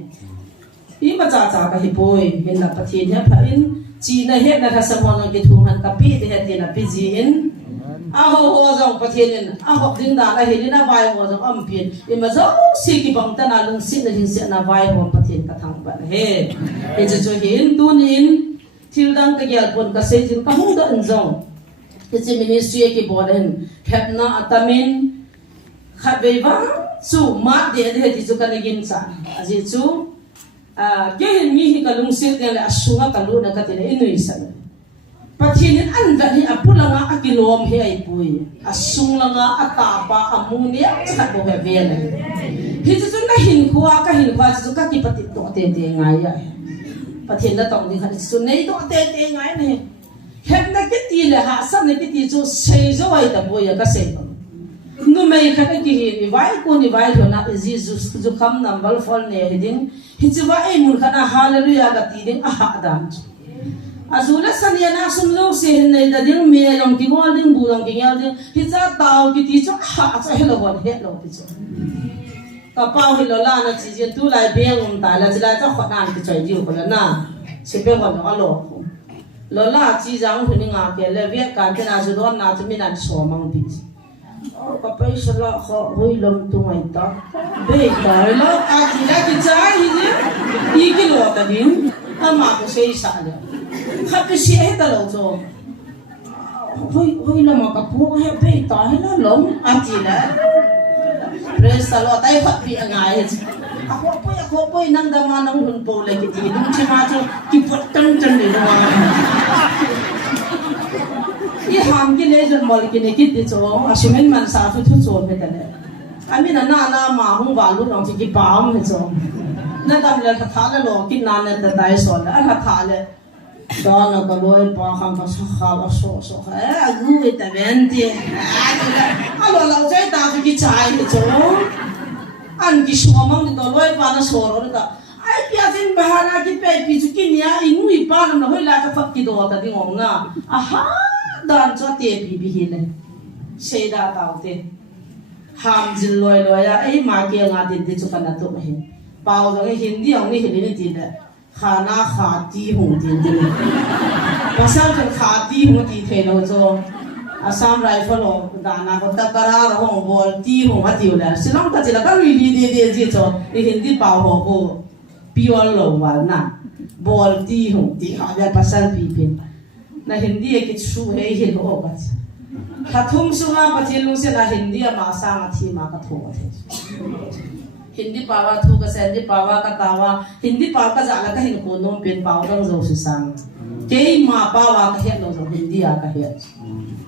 i ma cha cha ka hi poi hin na pathin ha pha in chi na he na tha sa mo ki thu han ka pi de he na pi ji in aho ho zong pathin aho ding da la hi na vai ho zong am pin i ma zo si ki bang ta na lung si na hin se na vai ho pathin ka thang ba he e chu chu hin tun in thil dang ka gyal pon ka se jin ka hu da an zong ke chi ministry ki boden khap na atamin khat ve ba chu ma de de ti chu ka ne gin cha aji chu ke hin mi hi ka lung si de la asunga ka lu na ka te inui sa pathin an va hi apulanga akilom he ai pui asung langa atapa amunia cha bo he ve le hi chu na hin khuwa chu ka ki pati to te ngai ya pathin da tong ni kha chu nei to te ngai ne het na ki ti le ha sa ne ki ti chu sei zo ai ta bo ya ka sei nu mai kha ki hi ni vai tho na jesus ju kham number fol ne heding hi chu wa ai mun khana hallelujah ga ti ding a ha dan azula saniana sum lo se nei da ding me yong ki ngol ding bu dong ki ngel ding hi cha taw ki ti chu ha cha he lo bon he lo ti chu ka pau hi lo la na chi je tu lai beng ta la cha cha khot nan ki choi ji ko la na se be ko lo lo la chi jang hu ni nga ke le ve ka te na ju don na chu mi nan so mang ti ka pai sa la kho hoi lom tu ngai ta be ta lo a ti la ki cha hi ni i ki lo ta din ama ko sei sa le khapi si he ta lo cho hoi la ma ka pu he be ta he la lom a ti la praise the lord tai khat pi angai he ako poi nang da ma nang hun po le ki ti dum chi ma cho ki pot tan tan le wa i ham ki le jor mol ki ne ki ti cho asimen man sa thu thu cho he ta le ami na ma hung wa lu nong chi ki pa am he cho na dam le ka tha le lo ki na ne ta dai so la ha tha le do na ka loi pa khang ka sa kha wa so ha gu e ta ben ti a lo la chai ta ki chai he cho an ki so mang ni do loi pa na so ro ta ai pia jin bahana ki pe pi chu ki nia i nu i pa na hoi la ka phak ki do ta ding ong nga aha dan cho te pi bi hi le sei da taw te ham jin loi ya ai ma ke nga din ti chu kana tu hi pau do hindi ong ni hi ni ti le khana kha ti hung tin tin pasal kan kha ti hung ti the lo cho Assam rifle ho dana ko takara ro hong bol ti hung ma ti la silong ta chila ka ri de ji cho i hindi pau ho ko pure lo wal na bol ti hung ti ha ya pasal pi pin na hindi e ki chu he hi lo ba kha thum su ma pa thi lu se na hindi ma sa ma thi ma ka tho the hindi pawa thu ka sendi pawa ka tawa hindi pawa ka jala ka hin ko nom pen pawa dang zo su sang ke ma pawa ka he lo zo hindi a ka he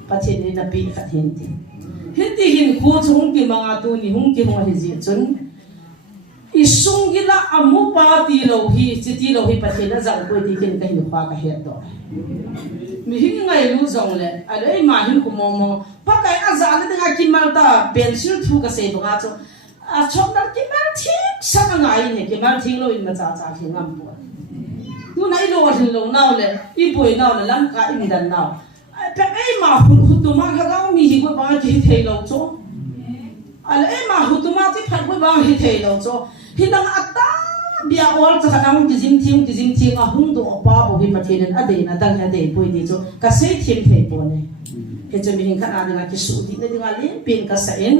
pathin ni na pi ka hindi hin khu chung ki manga tu ni hung ki mo hi ji chun isung gila amu pa ti lo hi chi ti lo hi pathin na jang ko ti kin ka hin pa ka he do mi hin ngai lu zong le ai ma hin ku mo pa kai a za na nga ki mal ta pencil thu ka se do nga cho a chok na ki mal thik sa ngai ne ki mal thing lo in ma cha cha thing am po tu nai lo hin lo naw le I poi naw le lam ka in dan naw pe ai ma hu tu ma ha ga mi hi ko ba ki thei lo cho al ai ma hu tu ma ti phat ko ba hi thei lo cho hi dang ata bia ol cha khadang ki jim thing a hung do pa bo hi pathin a de na dang ha de poi di cho ka sei thim thei po ne ke che mi hin khana na ki su di ne dinga le pin ka sa en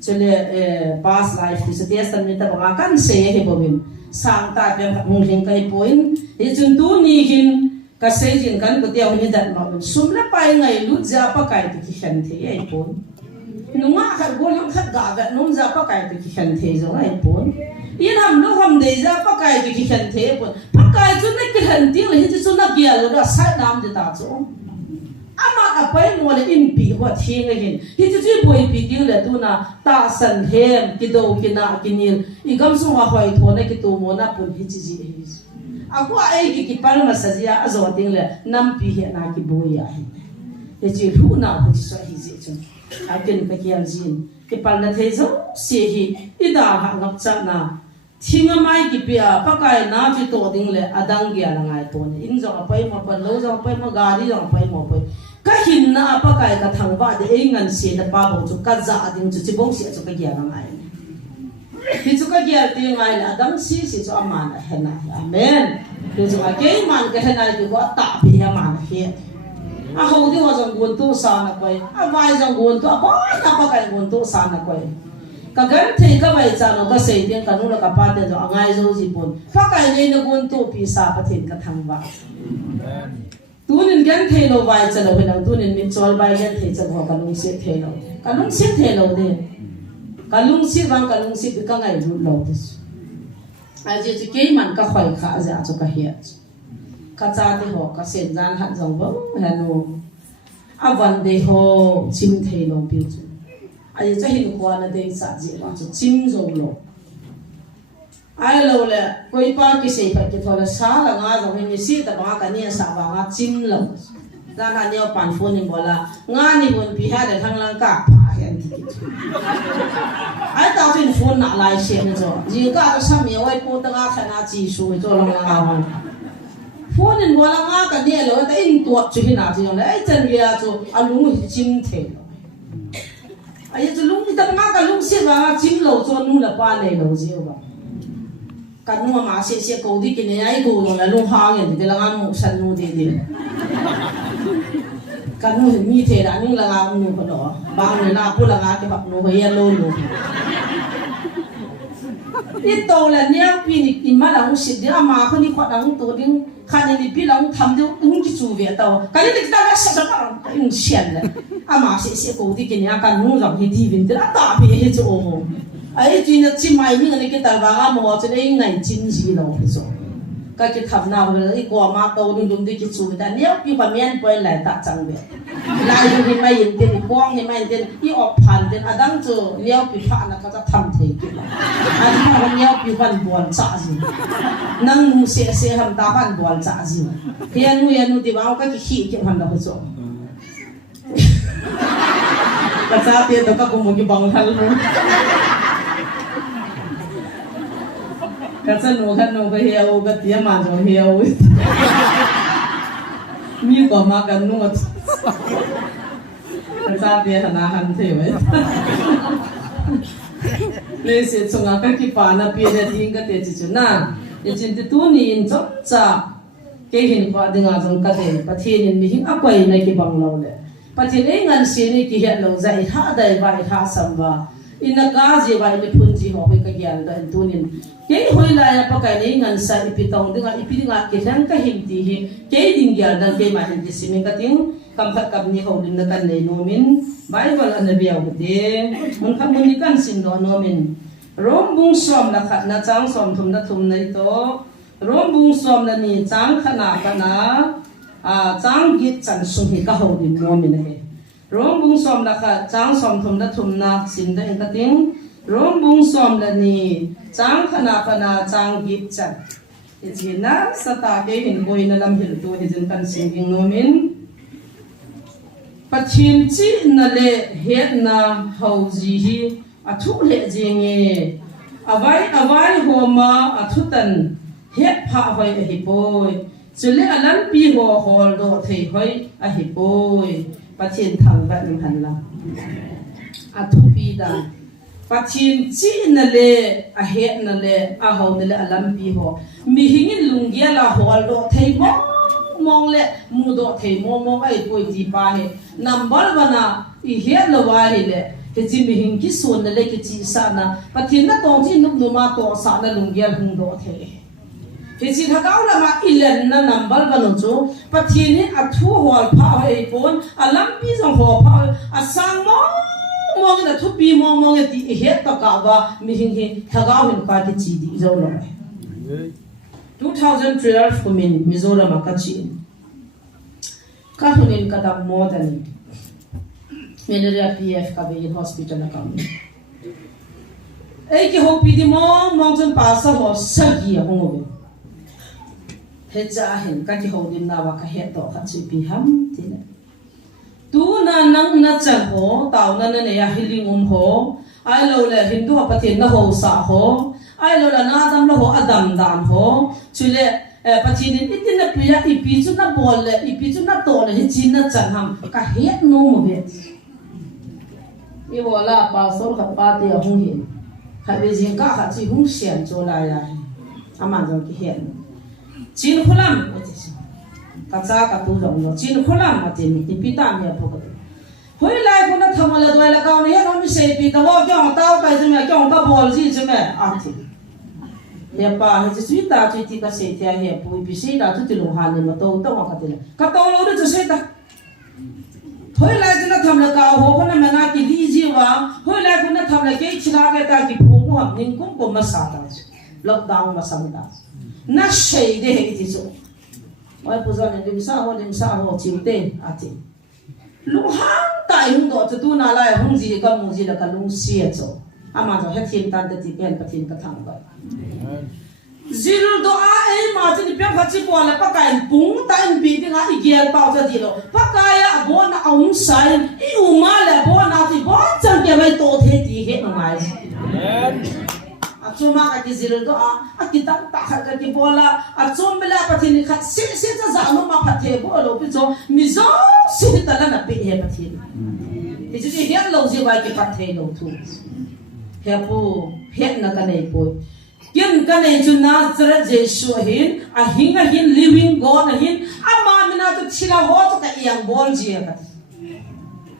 chele past life ti se testament ta ba kan se he bobin sang ta pe hung hing kai poin e chun tu ni hin ka se jin kan ko tiaw ni dat ma sum la pai ngai lu ja pa kai ti ki khan the ai pon nunga khat gol ham khat ga ga num ja pa kai ti ki khan the zo ai pon yin ham no ham de ja pa kai ti ki khan the pon pa kai chun ne ki khan ti le hi chun na kia lo da sai nam de ta cho ama ka pai mo le in pi ho thing a hin hi chu chu boi pi ding le tu na ta san hem ki do ki na ki ni I gam su ha hoi tho na ki tu mo na pun hi chi ji hi aku ai ki pal ma sa ya azo ding le nam pi he na ki boi ya hi e chi hu na ko chi so hi ji chu a ken ka ki al jin ki pal na the zo se hi I da ha ngap cha na thinga mai ki pia pakai na chi to ding le adang gya la ngai to ni in zo pai mo pan lo zo pai mo gari zo pai mo pai ka hin na pakai ka thang ba de ei ngan se da pa bo chu ka za ding chu chi bong se chu ka gya la ngai hi chu ka gya ti ngai la adang si chu aman a hena amen chu chu ka ke man ka hena ki ko ta pi ya man he a ho di ho zong gun tu sa na pai a vai zong gun tu a ba na pakai gun tu sa na pai ka gan thei ka vai cha no ka sei tiang ka nu la ka pa te zo angai zo ji pon fa kai nei na gun to pi sa pa thin ka thang ba tunin gan thei lo vai cha lo hilang tunin min chol bai gan thei cha ho ka lung se thei lo de ka lung si wang ka lung si ka ngai ru lo de a je chi ke man ka khoi kha ja cho ka hi ka cha de ho ka sen jan han zong bo ha no a van de ho chim thei lo pi chu ai cha hin kwa na de sa ji ma chu chim zo lo ai lo le koi pa ki sei pa ki thola sa la nga zo ni si ta ba ka ni sa ba nga chim lo da na ni pan phone ni bola nga ni bon pi ha de thang lang ka pa hen ti ai ta tin phone na lai se ni zo ji ka ta sam ye wai po ta nga khana chi su zo lang la ha phone ni bola nga ka ni lo ta in tuat chu hi na ji le ai chen ya chu alung hi chim the ai chu lung ta nga ka lung se ba chim lo zo nu la pa nei lo ji ba ka nu ma se ko di ki ne ai ko lo la lung ha nge de la nga mu san nu de de ka nu mi the da ni la nga nu ko do ba ni na pu la nga ke ba nu ho ye lo lu I to la nya pi ni ki ma la si de ma ko ni ko da to ding kha ni pi la tham de un ki chu ve to ka ni ta la sa sa ka in xian le a ma se ko di ki ne ka nu ra hi di vin de la ta pi he chu mo ai ji na chi mai ni ne ki ta ba ga mo che nei ngai chin ji lo he chu ka ki tham na le I ko ma to dum dum di ki chu da ne pi pa mian poi lai ta chang ve lai ni mai yin de ni kwang ni mai de I op phan de adang chu liao pi pha na ka ta tham the ki a ji ma liao pi ban bon cha ji nang nu se ham ta ban bon cha ji ya nu ti ba ka ki hi ki han da ho chu ka sa ti to ka ko mo ki bang hal mo ka sa no ka no ka hiao ka tia ma jo hiao mi ko ma ka nu ka sa ti hana han the we le se chunga ka ki pa na pi de ding ka te chi chu na ye chin ti tu ni in chom cha ke hin pa dinga jong ka te pathin in mi hing a koi na ki bang lo le pathin ei ngan si ni ki hiat lo zai tha dai vai tha sam ba ina ka je vai le phun ji ho ka gyal da tu nin ke hoi la ya pa kai nei ngan sa ipi tong dinga ipi dinga ke thang ka him ti hi ke ding gyal da ke ma hin ti sim ka ting kam phat kam ni ho din na kan nei no min bible an biaw de mun kham mun ni kan sin do no min rom bung som la khat na chang som thum na thum nei to rom bung som la ni chang khana kana a chang git chan sung hi ka ho din no min he rom bung som la khat chang som thum na thum na sin da in ka ting rom bung som la ni chang khana kana chang git chan ijina sata ke hin koi na lam hil to hi jin kan sing no min pathin chi na le het na ho ji hi athu le jenge avai homa athutan het pha hoi a hi poi chule alam pi ho hol do thei hoi a hi poi pathin thang ba ning han la athu pi da pathin chi na le a het na le a ho na le alam pi ho mi hingin lungya la hol do thei mo mong le mu do thei mo ai poi ti pa he number bana I hiat lo wa hi le ke ji mi hing ki son le ke chi sa na pathin na tong chi nup no ma to sa na lungya hung do the ke chi thakau la ma ilen na number banu chu pathin ni athu hol pha ai pon alam pi jong ho pha asang mo na thu pi mo ti hiat ta ka wa mi hing hi thakau hin ka ki chi di zo lo 2012 ko min Mizoram ka chi ka hunin ka dam mo dani Mineria PF ka be hospital na kam ei ki ho pi di mo chun pa sa ho sagi a ho he cha hen ka ki ho din na wa ka he to ka chi pi ham ti ne tu na nang na chan ho taw na ne ya healing ho ai lo le hindu ha pathin na ho sa ho ai lo la na dam lo ho adam dan ho chule pathin itin na priya ipi chu na bol le ipi chu na to le hi chin na chan ham ka he no mo be i wala pa sol ka pa ti a hung hin ka be jing ka ka chi hung sian cho la ya ama jong ki hen chin khulam ka cha ka tu jong no chin khulam ma tin ipi ta me pho ka hoi lai ko na thang la doi la ka ne no mi se pi ta wo kyong tao kai me kyong ka bol ji me a ti he pa he chi ta chi ti ka se thia he pu pi se da tu ti lo ha ne ma to to ka ti ka to lo de se ta hoi lai ko na tham la ka ho ko na ma na ki li ji wa hoi lai ko na tham la ke chi la ke ta ki phu ko ham ning ko ma sa ta lockdown ma sam da na se de he ti so oi pu zo ne dim sa ho chi te a ti lu hang tai hung do tu na lai hung ji ka mu ji la ka lung sia cho ama jo he thin tan de ti pen pathin ka thang ba zil do a e ma ji ni pyang kha chi bo la pa kai pung tan bi de nga i gel pa cho di lo pa kai a bo na ong sai i u ma la bo na ti bo chang ke mai to the ti he na mai a chuma ka ki zil do a ki tan ta kha ka ki bo la a chum bela pathin kha se cha za no ma phathe bo lo pi cho mi zo si ta la na pi he pathin ti chu ti hian lo ji wa ki pathe lo thu he pu he na ka nei po kin ka nei chu na zra jesu hin a hinga hin living god hin ama mina tu chila ho to ka yang bol ji ka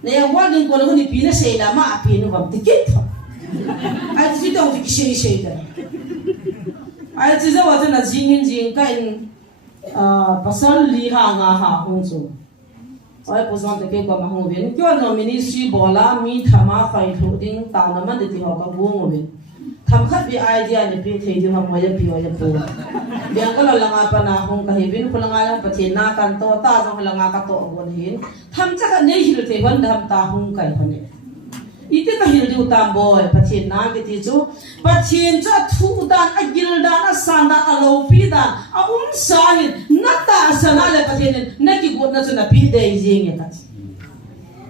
ne yang wa din ko lo ni pi na sei la ma pi no vam ti kit ai ti to ti ki sei da ai ti za wa ta na jing jing ka in pasal li ha nga ha hong chu ai po zon te ke ko ma ho ben kyo no ministry bola mi thama khai thu ding ta na man de ti ho ka bu ngo ben tham khat bi idea ni pi thei du ha mo ya pi wa ya pu biang ko la nga pa na hong ka hi bin ko la nga yang pathin na kan to ta jong la nga ka to gon hin tham cha ka nei hil te hon dham ta hong kai hone ite ka hil du tam boy pathin na ke ti chu pathin cha thu dan a gil dan a san dan a lo pi dan a sa hin na ta sa na le pathin na ki got na chu na pi dei jing ya ka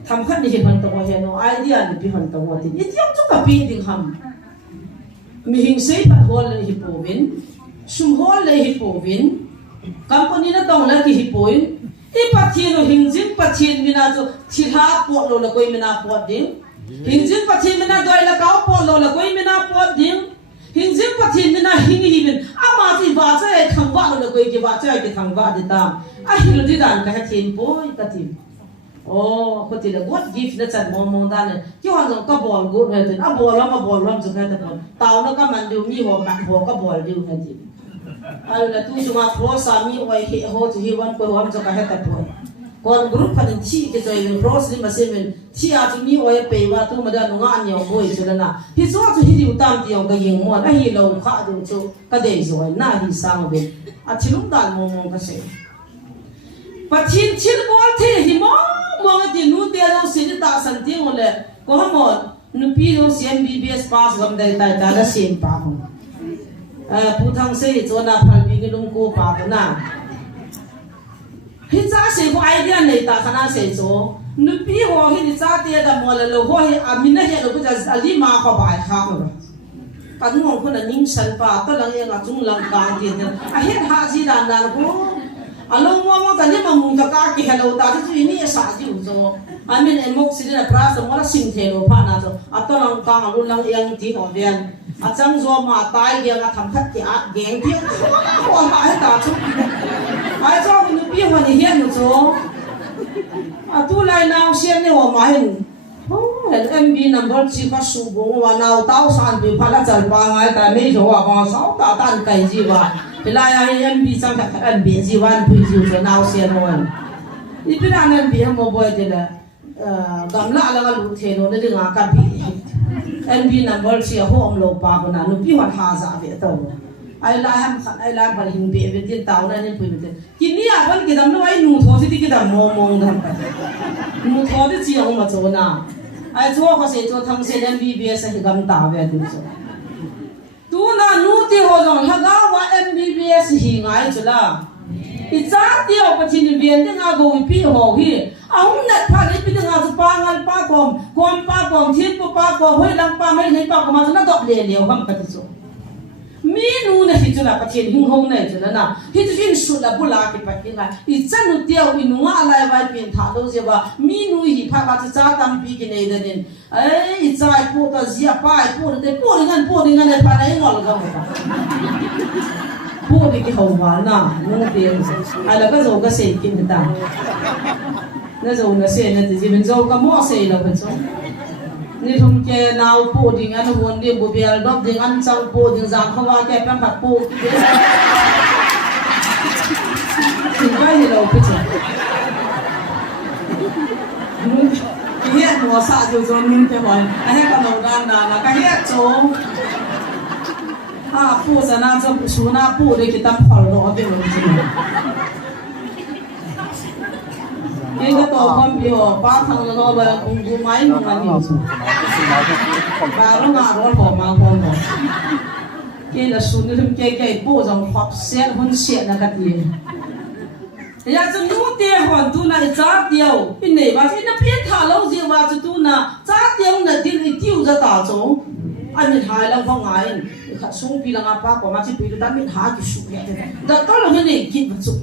tham khat ni hin hon to ho he no idea ni pi hon to ho ti iti yong chu ka pi ding ham mi hing sei pat hol le hi po vin sum hol le hi po vin company na tong la ki hi poin i pathin no hing jin pathin mina chu thira po lo la koi mina po ding hinjin pathin mina doi la kaw po lo la koi mina po ding hinjin pathin mina hing hi bin ama ti ba cha e thang ba lo la koi ki ba cha ki thang ba di ta a hil di dan ka thin poi ka tin oh ko ti la what gift na chan mo mo dan ne ki hon jong ka bol go ne tin a bol ma bol ram chu ka ta pon taw na ka man du mi ho ma ho ka bol du ka tin ai la tu chu ma pro sa mi oi he ho chu hi wan ko ham chu ka he ta pon kon group kan chi ke joy cross ni ma se men chi a chu mi oi pe wa tu ma da no nga nyo boi chu la na hi zo chu hi diu tam ti ong ka yin mo a hi lo kha du chu ka dei zo na hi sang be a chilum dan mo mo ka se pathin chil bol the hi mo mo ti nu te lo se ta san ti mo le ko mo nu pi lo sian bbs pass gam dai tai ta da sin pa ho pu thang se zo na phal bi ngi lung ko pa na hi cha se ko idea nei ta khana se cho nu pi ho hi ni cha te da mo la lo ho hi a min na he lo ku ja ali ma ko bai kha ho kan ngong ko na ning san pa to lang yang a chung lang ka ti a he ha ji dan dan ko along mo ta ni ma mung ka ka ki hello ta chu ni sa ji u zo I mean emok si na pra sa mo la sim the lo pa na cho a to lang ka lu lang yang ti ho vian a chang zo ma tai ge nga tham khat ki a geng ti ko ma he ta chu ai cho ni pi ho ni hian cho a tu lai naw sian ni ho ma hin MB number chi ka su bo wa naw tao san bi pha la chal pa ngai ta me jo wa ba sao ta tan kai ji wa pila ya MB sang ta MB ji wan pui ji cho naw sian ho ni pi na MB mo boy de la gam la la lu the no de nga ka bi MB number chi ho om lo pa ko na nu pi wa ha za ve to ai la ham khat ai la bal hin be be tin taw na ni pui be kin ni a ban ki dam no ai nu tho si ti ki dam mo mo dam nu tho de chi ong ma cho na ai cho ko se cho thang se MBBS hi gam ta ve du cho tu na nu ti ho jong ha ga wa MBBS hi ngai chu la i cha ti o pa chin bien de nga go pi ho hi ong nat pha le pi de nga chu pa ngal pa kom thin pa ko hoi lang pa mai nei pa ko ma chu na dop le le ham ka ti chu mi nu na hi chu la pa chin hing ho nei chu na hi chu in su la bu la ki pa ki nga i chan nu ti o i nu nga lai vai pin tha do je ba mi nu hi pha ka chu cha tam pi ki nei de nin ai i cha ai po ta zia pa ai po de po ri ngan pa nei ngol ga mo pa po de ki ho wa na nu ti ai la ka zo ka se ki ta na zo na se na ti ji ben zo ka mo se la pa chu ni thum ke naw po ding an won de bu bel dok ding an chang po ding zang khawa ke pam phat po tin kai ni lo pi chu hiet mo sa ju zon min ke hoi a he ka lo dan na ka hiet chu ha po sa na chu su na po de ki tam phol ro be lo chu cái tổ con biểu ba thằng nó về cùng cùng máy mà nhiều ba nó ngã nó bỏ mà con rồi cái là xuống đi thêm cái bộ dòng học xét huấn xét là cái gì giờ chúng nó tiền hoàn tu này giá tiêu bên này và cái nó biết thả lâu gì và chúng tu na giá tiêu là tiền thì tiêu ra tao chỗ anh nhìn hai lần phong ngài khát xuống pi là ngã ba quả mà chỉ pi là mình hai cái xuống vậy đó đó là cái này kịp một chút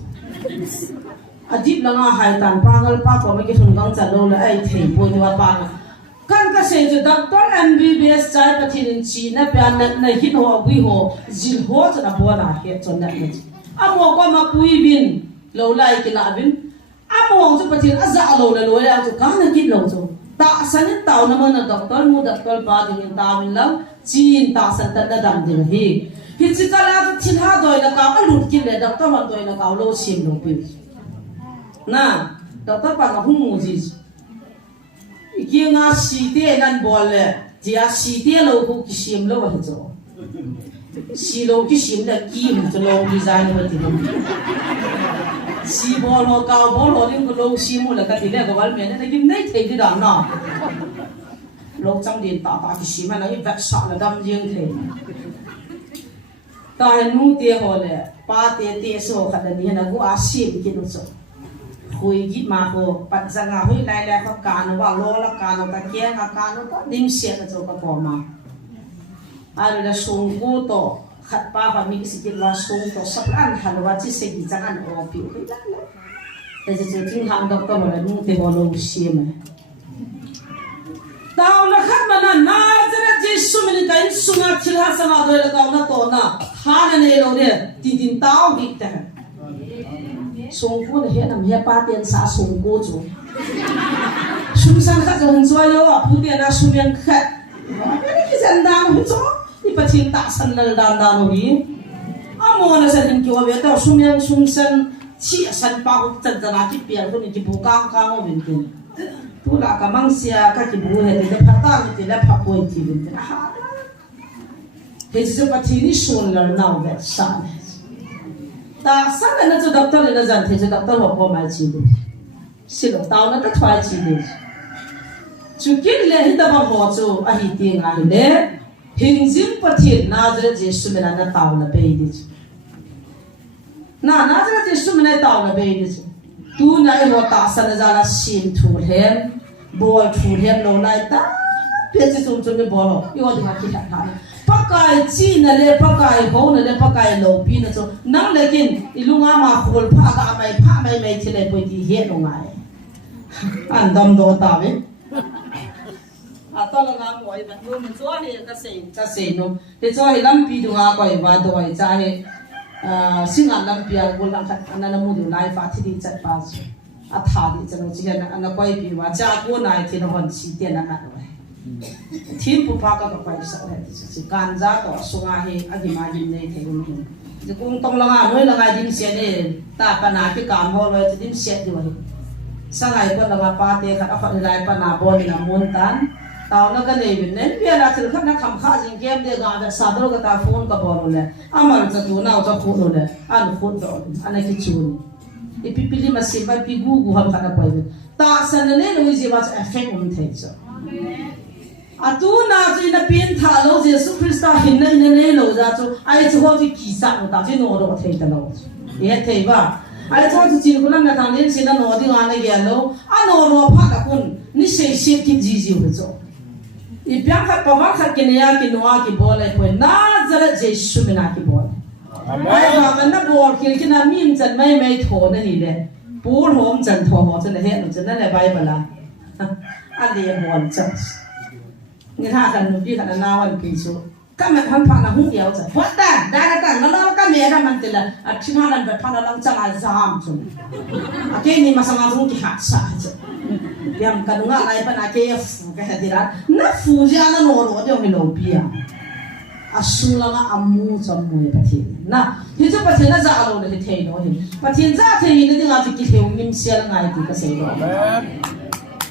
adip langa haitan pangal pa ko me ki thungang chalo la ai thei po ni wa pa kan ka se ju doctor MBBS chai pathin chi na pya na hin ho gui ho jil ho cha na bo na he chon na ni amo ko ma pui bin lo lai ki la bin amo ju pathin aza lo la lo ya ju ka na ki lo ju ta san taw na ma na doctor mu doctor pa din ta bin lam chin ta san ta da dam din hi chi kala chin ha doi la ka lut ki le doctor man doi la ka lo sim lo pi na doctor pa ka hung mu ji ki nga si te nan bol le dia si te lo ku ki sim lo wa jo si lo ki sim da ki mu to lo design wa ti si bol ho ka bol ho ling ko lo si mu la ka ti le ko wal me ne ki nei thei ti da na lo chang din ta ta ki sim na i va sa la dam jing the ta nu te ho le pa te so kha da ni na ku a sim ki no so hui git ma ho pat zanga hui lai lai kha ka no wa lo la ka no ta ke nga ka no ta dim se na cho ka ko ma ari la sung ko to khat pa pa mi si ki la sung to sap an halwa chi se gi chang an o pi hui la la te je che ting hang dok to ma nu te bo lo si ma taw la khat ma na zara je su mi ka in sunga thil ha sama do la ka na to na ha na ne lo ne ti din taw bi ta sung phu ne he nam he pa tiền sa sung ko chu sung sang kha jong choi lo phu tiền na sung yang khat ni ki san da mu chu ni pa chin ta san lal dan da no bi amo na sa din ki wa ve ta sung yang sung san chi san pa ko chan na ki pian ko ni ki bu ka ka mo bin tin tu la ka mang sia ka ki bu he de pha ta ni la pha ko ti bin tin ha he ji pa thi ni sun lal na ve sa ta sang na chu doctor le na jan the chu doctor ho ko mai chi bu si lo taw na ta thwai chi bu chu kin le hi ta ba ho chu a hi ti nga hi le hing jim pathin na jre je su me na taw na pe di na jre je su me na taw na pe di tu na e ho ta san za la sim thu hem bol thu hem lo lai ta pe chi chu chu me bol ho yo di ma ki ta ta pakai chi na le pakai ho na le pakai lo pi na cho nang le kin ilunga ma khol pha ka mai chi le poi ti he no ngai an dam do ta ve a to la nga moi ba no mi cho ni ka se no te cho hi lam pi du nga koi wa do ai cha he sing an lam pi a gol lang khat an na mu du lai fa thi di chat pa a tha di cha no chi na an koi pi wa cha ko nai thi no hon chi te na na thiên phụ pa ka pai sa he si kan za to sunga he agi ma din nei the rum ji kung tong langa noi langa din se ne ta pa na ki kam ho lo din se di wa sa ngai ko langa pa te kha kha lai pa na bo ni na mun tan tao nó cái này bên nên bây giờ thì khách nó thầm khá gì game để gặp được sao đó cái ta phone cái bỏ rồi mà cho tụi nào cho phone rồi anh phone rồi anh ấy cái chuồn cái pipili mà xem bài pigu gu ham khá là quay ta sang nên nó gì mà effect không thấy chứ tu na cho na pin thả lâu Jesus Christ hình nên lâu ra cho ai cho họ thì kỳ sản của ta chỉ nổ đồ thấy được lâu vậy thấy ba ai cho thì chỉ có làm thằng nên xin nó nổ đi ngang này vậy lâu nổ đồ phát cả con ni sẽ kịp gì vậy cho ibiang khát bảo khát cái này cái nọ cái bò lại quên na giờ là Jesus mình cái bò ai mà mình nó bò cái nào mình chân mấy thổ này nè bố hôm chân thổ họ chân là hết rồi chân là Bible là anh đi bò chân người ta cần một cái cần nào anh kỹ số các mẹ hắn phản là hung yếu chứ phát đàn đại đàn nó lo các mẹ ra mình thì là khi nào làm việc phản là làm chẳng ai dám chứ cái này mà sang dùng cái hạt sa chứ yang cần ngã lại bên cái phụ cái hạt gì đó nó phụ ra nó nổ rồi thì lâu bia asul là amu cho mùi bát thiên na thì cho bát thiên nó ra lâu để thấy nó thì bát thiên ra thì nó đi ngã thì cái hiểu nghiêm xe là ngay thì cái gì đó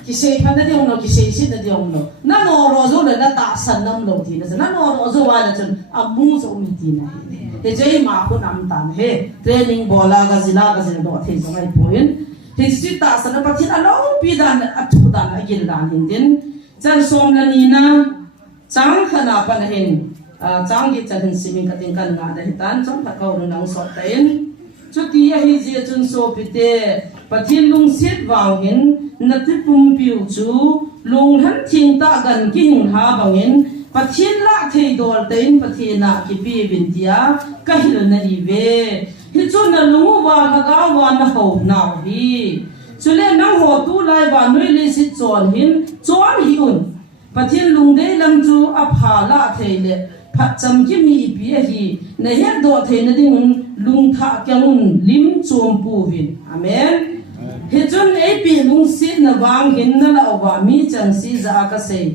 kisay pa na diong no kisay sit na diong no na no rozo na na ta san nam lo ti na no rozo wa na chun amu zo mi ti na he jai ma ko nam tan he training bola ga zila do the so mai point he sit ta san pa thin alo pi dan athu dan a gil dan hin din chan som na ni na chang khana pa na hin chang gi chan hin simin ka ting kan nga da hitan chang pha ko nang so tain chu ti a hi ji chun so pi te pathin lung sit waw hin na ti pum piu chu lung han thing ta gan ki hin ha bangin pathin la thei dol tein pathina ki pi bin tia ka hil na ri ve hi chu na lu wa ga wa na ho na hi chu le nang ho tu lai wa noi le si chon hi un pathin lung de lam chu a pha la thei le phat cham ki mi pi a hi na he do thei na ding lung tha kyang lim chom pu vin amen he chun ei pi lung sit na wang hin na la wa mi chang si za ka sei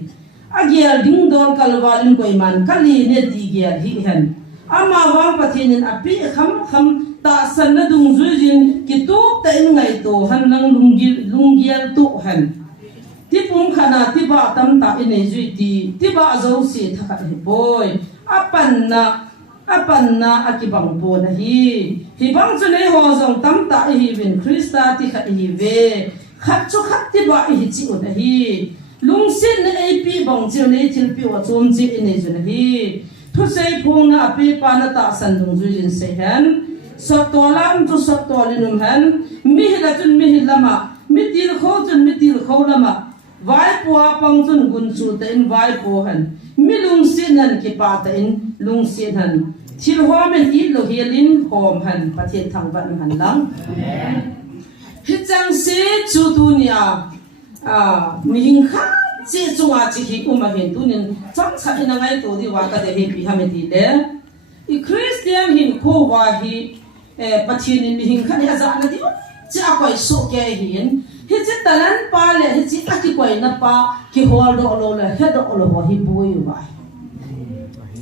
agial ding don kalwalin koi man kali ne di gial hi hen ama wang pathinin api kham ta san na dung zu jin ki tu ta in ngai to han nang lungial tu han ti pum khana ti ba tam ta in nei zui ti ba zo si thaka he boy apan na akibang po na hi bang chu nei ho zong tam ta hi bin Krista ti kha hi ve khat chu khat ti ba hi chi u na hi lung sin na ap bang chu nei thil pi wa chom chi in nei chu na hi thu sei phung na api pa na ta san dung zu jin se han so to lam tu so to linum han mi hila chun mi hilama mi til kho lama vai puwa pang chun gun chu te in vai po han mi lung sin han ki pa ta in lung sin han thil hoa men i lo hialin hom han pathian thang van han lang hi chang se chu tu nia mi hing kha che chunga chi hi uma hen tu nin chang cha ina ngai to di wa ka de he pi ha me ti le i Christian hin ko wa hi pathian in mi hing kha ya za na di cha koi so ke hin hi chi talan pa le hi chi ta ki koi na pa ki hol do lo le he do lo hi boi wa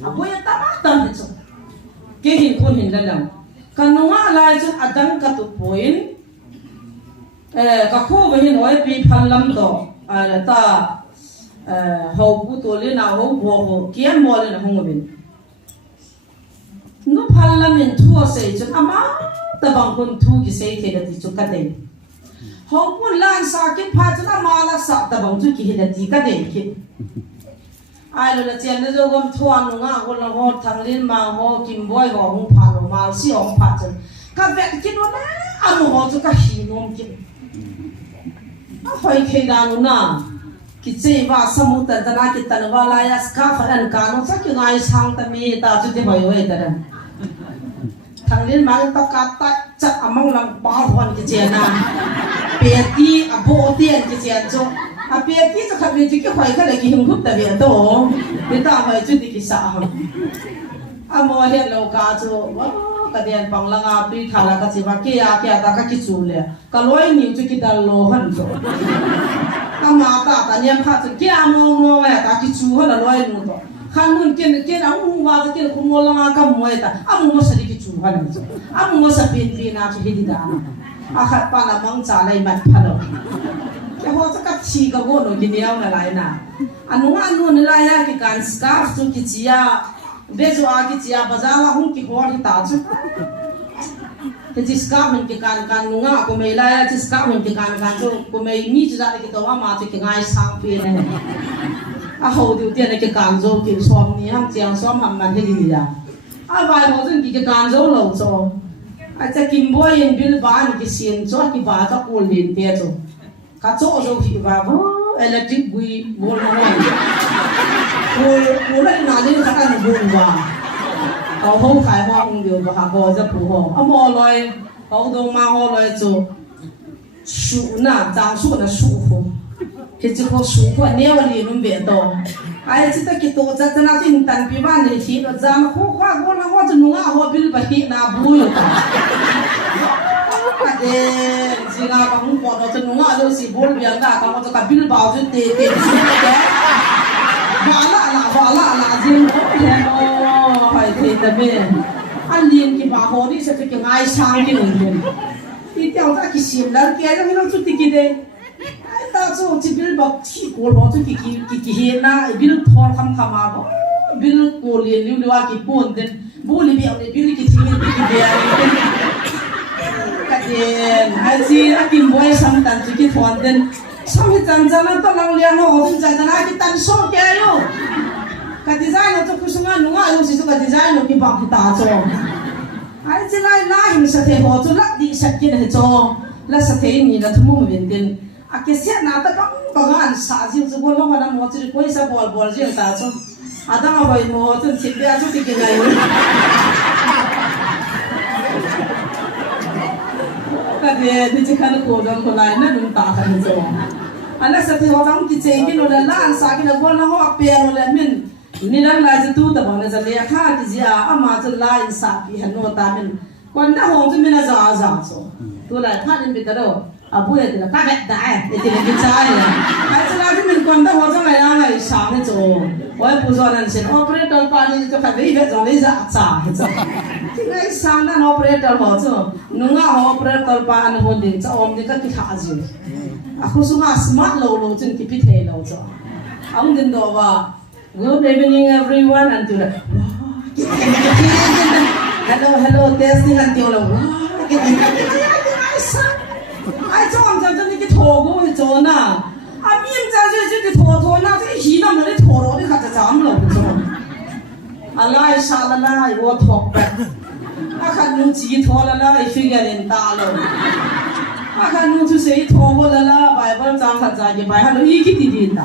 apoy ta ma ta hi chu ke hin kun hin la lang kanunga lai chu adang ka tu point ka kho wa hin oi pi phal lam do ta ho bu to le na ho bo ho kian mo le na hong bin no phal lam in thu se chu ama ta bang kun thu ki se the da ti chu ka de ho bu lan sa ki pha chu na ma la sa ta bang chu ki hi da ti ka de ki ai lo la chen na zo gom thuan nga ko la ho thang lin ma ho kim boy ho hung pha no mal si ong pha chen ka vet ki no na am ho chu ka hi nom ki a hoi the da no na ki che wa samu ta na ki tan wa la ya ska fa an ka no sa ki ngai sang ta mi ta chu te hoi hoi ta da thang lin ma ta ka ta cha amang lang pa hon ki che na pe ti a bo tien ki che cho a pe ti cho khat ni ki hoi ka le ki hung khup ta bia to ni ta hoi chu ti ki sa ham a mo he lo ka chu wa ka dian pang la nga pi tha la ka chi wa ki ya ta ka ki chu le ka loi ni chu ki dal lo han cho a ma ta niam pha chu ki a mo wa ta ki chu ha la loi nu to khan nun ken a mu wa ta ken khu mo la nga ka mo ta a mu mo sa di ki chu ha na chu a mu mo sa pin na chu hi di da a khat pa na mang cha lai mat pha lo cái họ chắc cắt chi cái gỗ nó cái đeo là lại nè anh nuông lại ya cái can scarf cho cái chia bây giờ cái chia bazar là không cái hoa thì ta chứ cái scarf mình cái can nuông à có mấy lại cái scarf mình cái can cho có mấy mi cho ra cái tàu mà cho cái ngay sang phía này à hậu đầu tiên là cái can cho cái xóm này ham chiang xóm ham man cái gì à vài họ dân cái can cho lâu cho chắc kim boy in bil ban cái xiên cho cái bà cho cô liền tiền cho cả chỗ cho chị vào electric bui bol mà cô lại nói đến các anh buồn vào không khai hoa không điều và họ có rất phù hợp họ nói họ đâu mà họ nói cho sủ na trang sủ na sủ phù cái chữ họ sủ qua neo liền nó về to ai chỉ ta cái to chắc chắn là chính tan pi ban này chỉ nó ra mà họ qua họ là họ cho nung họ bil bát na bui chỉ là không có cho nung đâu chỉ bol biang cả không cho cả bil bao cho tê tê và là riêng đó phải thế đó bên anh liền cái bà hồ đi sẽ cái ngay sang cái liền thì theo ta cái xiêm là cái đó nó chút cái đấy ta cho chỉ bil bọc chỉ cổ bỏ cho cái hiện na bil thor khăm khăm à bo bil cổ liền lưu lưu cái buồn đến bu li biang này bil cái thiên cái biang cái tiền hay gì anh kim boy sang tan cái thon đến sao hết chân chân nó lang liang nó ở chân chân ai cái tan số cái luôn cái design nó cho cái số ngàn nó luôn chỉ cái design nó cái bằng cái ta cho ai chỉ lại hình sẽ thấy họ cho lắc đi sẽ cái này cho là sẽ thấy như là thùng một viên tiền à cái xe nào ta bằng anh xả riêng cho con nó mà nó một chỉ quay sa bol riêng ta cho à ta mà vậy một chân chỉ để cho cái này cái thì chỉ cần cố gắng còn lại nó đúng ta thành cho anh là sẽ thấy họ đang cái chơi cái nó là anh xả cái nó con nó họ bèn nó là mình ni lang lai je tu ta bang na zale kha ki zia ama je lai sa pi han no ta min kon da hong je min za so tu lai kha din bi ta do abu ya ta ka ba da e ti ki cha ya ai je la je min kon da ho jang lai na lai sa ne zo oi pu zo nan sin operator pa ni to ka ve ve zo le za cha he zo ti ngai sa na operator ho zo nu nga operator pa an ho din cha om ni ka ki kha ji a khu su nga smart lo jin ki pi the lo zo ang din do wa good evening everyone until hello testing until ai cho ông chẳng cho những cái thổ của cái chỗ nào à miên ra cái thổ nào cái hí nào cái thổ đó thì khát chả dám lẩu cho à lai sa la lai wo thọc bẹt à khát nung chỉ thổ la lai figure lên ta lẩu à khát nung chú sĩ thổ vô la la Bible trang khát ra cái bài hát nó ý cái gì đi ta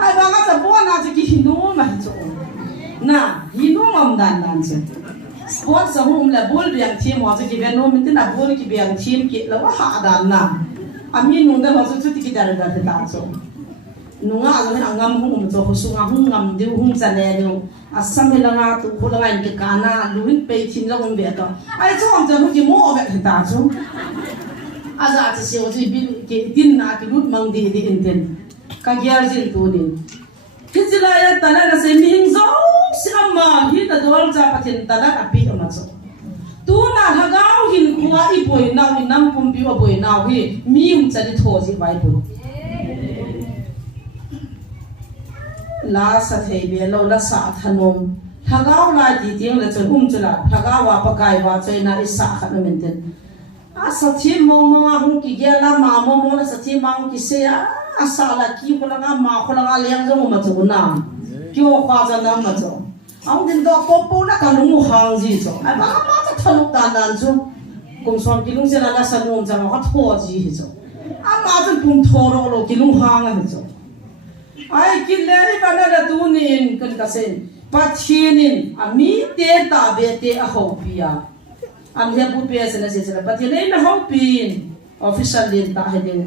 ai bang at buwan na si Hindu mahito na Hindu mamdan nansi buwan sa hum la bol biang team wa si beno mintin na bol ki biang team ki la wa ha dan na amin nung da wa su ti ki dar da ta so nunga ala ni angam hum to su nga hum ngam diu hum sa le diu asam la nga tu ko la ngai ki kana luin pe team la hum be to ai so am ta hu ki mo ve ta so aza ti si o ti bil ki din na ki lut mang di inten kagyar jin tu din kijilaya tala na se ming zo si amma hi ta dol cha pathin tala api ama so tu na hagau hin khuwa I boi naw ni nam pum pi boi naw hi mium chali tho ji bai bu la sa thei be lo la sa thanom hagau la di ting la chon chula hagau wa pakai wa choina isa khan menten a sa thi mo mo hung ki ge la ma mo la sa thi ma hung ki se asala ki ko la ma ko la leng zo ma chu na ki o kha za na ma chu ang din do ko po na ka lu hang ji chu ai ba ma ta thalu ta dan chu kum son ki lung se la sa lu za ma tho ji hi chu a ma chu pum tho ro lo ki lu hang a chu ai ki le ri ba na la tu nin kan ka sen pa thinin a mi te ta be te a ho pia am he bu pe se na se pa ti le na ho pin official din ta he din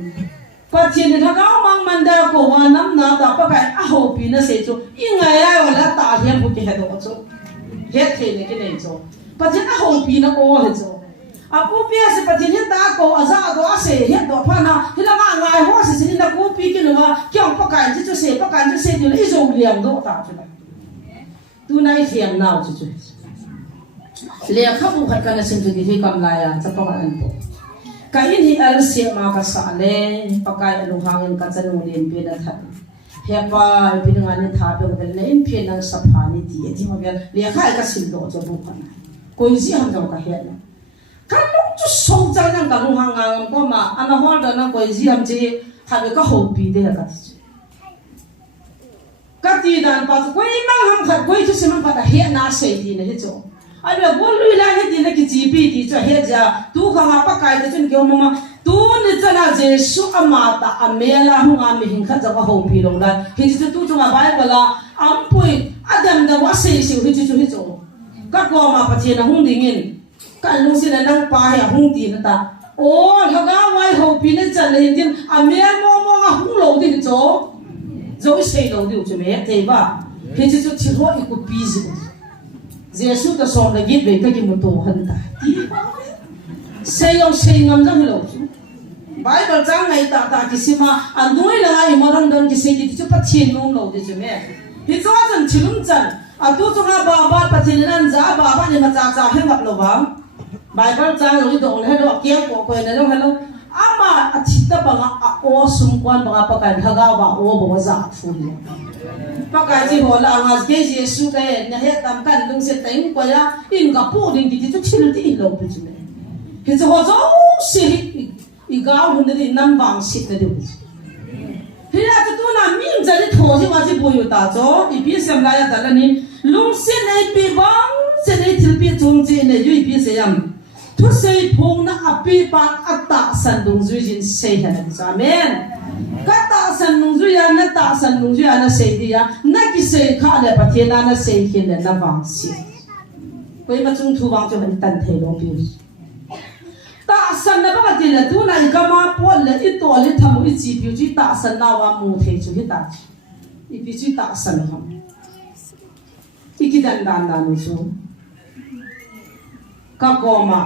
Patien ni thakau mang manda ko wa nam na ta pa kai a ho pi na se chu ingai ai wala ta hiam bu ki he do chu he the ne ki nei chu patien a ho pi na o he chu a pu pi se patien he ta ko a za do a se he do pa na hi la ma ngai ho se se na ku pi ki no wa kyong pa kai chu se pa kai chu se ti le I zo liang do ta chu na tu nai hiam nau chu chu le kha bu khat kana sin tu ki kam la ya cha pa an po cái in hi al sia ma ka sa le pakai alu hangin ka chanu len pe na that hepa pinanga ni tha pe bel ne in phe nang saphani ti ma bel le khai ka sil do cho bu kan koi ji ham do ka he na kan lu chu song chang nang ka lu hang ko ma ana hol da na koi ji ham che ha be ka ho pi de ka ti ka ti dan pa koi mang ham khat koi chu sim pa da he na se ti ne he cho ai be bol lui la he ti na ki ji pi ti cho he ja tu kha ma pa kai de chun kyo ma tu ni chana jesu amata amela hunga mi hin kha jawa ho pi lo la hi chu tu chu ma bible la am pui adam da wa se se hi chu hi chu ka ko ma pa thi na hung ding in ka lu sin na nang pa ya hung ti na ta o ha ga wai ho pi na chan le hin tin amel mo mo ga hung lo di cho zo se lo di chu me te ba hi chu chi ho i ku pi ji jesu ta som la git be ka ki mu to han ta se yo se ngam jang lo Bible trang ngày ta ki sima anoi la ngai moran don ki sei ti chu pathin nom lo de chu me hi cho chan chilum chan a tu chu nga ba pathin nan za ba ni ma cha he ngap lo ba Bible trang lo do le do kia ko ne lo hello ama a thita ba nga a o sum kwan ba pa kai thaga ba o bo za fu ni pa kai ji ho la nga ke jesu ke ne he tam kan dung se teng ko ya in ga pu ding ti chu chil ti lo pu chu me hi cho ho zo si igao hunde di nam bang sit na diu hira tu na min jari thoji wa ji boyu ta cho I pi sem la ya ta ni lung se nei pi bang se nei thil pi chung chi ne yu pi se yam thu sei phong na api pa atta san dung zui jin sei ha na amen ka ta san dung zui ya na ta san dung zui ya na sei di ya na ki sei kha le pa the na sei khin le na bang si koi ma chung thu wang cho han tan the lo pi ta san na ba ti la tu na ka ma po le I to le thamu I chi pi chi ta san na wa mu the chu hi ta I pi chi ta san ha I ki dan nu chu ka ko ma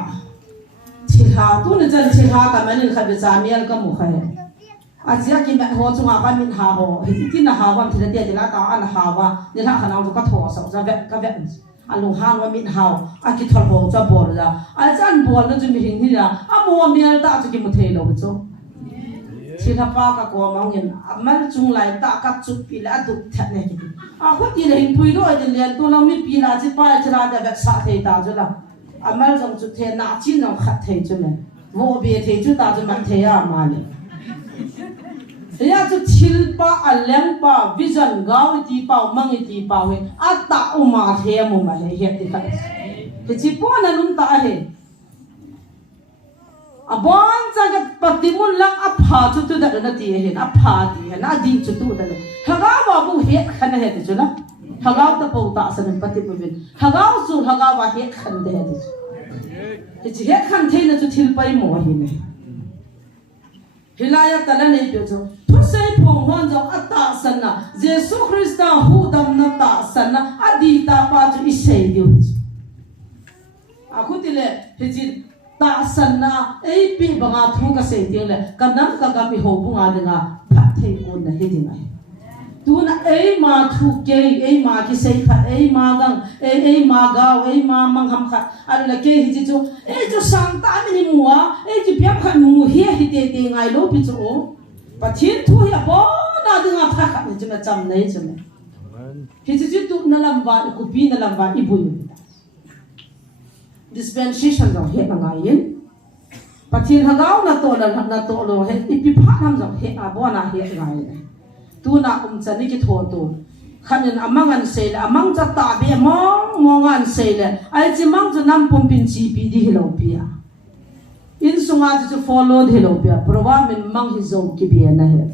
chi ha tu na jan chi ha ka man kha be cha mial ka mu kha a chia ki ma ho chu ma ka min ha ho hi ki na ha wa thi la ta an ha wa ni la khana ka tho sa za ve ka ve alu han wa min hao a ki thol bo cha bol la a chan bol na ju mi hing hi la a mo mial ta chu ki mu thei lo chu thi tha pa ka ko ma ngin amal chung lai ta ka chu pi la du tha ne ki a ko ti le hin pui ro de le to la mi pi la chi pa chra da ga sa thei ta chu la amal jong chu the na chi nong khat thei chu ne mo be thei chu ta chu man thei a ma le ya chu thil pa alem pa vision gaw ti pa mang ti pa we ata uma the mu ma he he ti ka ti chi po na lum ta he abon cha ga patimun lang a pha chu tu da na ti he a pha ti he na di chu tu da ha ga ba bu he khan he ti chu na ha ga ta po ta san pati bu bin ha ga su ha ga wa he khan de he ti he khan the na chu thil pai mo hi ne hilaya ta la nei pe chu sei phong hon jo ata sanna jesu christa hu dam na ta sanna adi ta pa chu I sei diu a khutile heji ta sanna ei pi banga thu ka sei diu le kanam ka ga pi ho bunga de nga phat thei ko na he ding ai tu na ei ma thu ke ei ma ki sei phat ei ma gang ei ma ga ei ma mang ham kha al la ke heji chu ei chu sang ta ni muwa ei ji pyap kha nu he hi te ngai lo pi chu pa thiên thu ya bo na dinga pha kha ni chuma cham nei chuma hi chi tu na lam wa ku pi na lam wa I bu dispensation do he na yin pa thiên ha gao na to lo he I pi pha nam jo he a bo na he ngai tu na chani ki tho to khanin amang an se la amang cha ta be mong an se le ai chi mang chu nam pum pin chi pi di lo pi a in sunga chu follow dhelo pia program min mang hi zo ki bi na he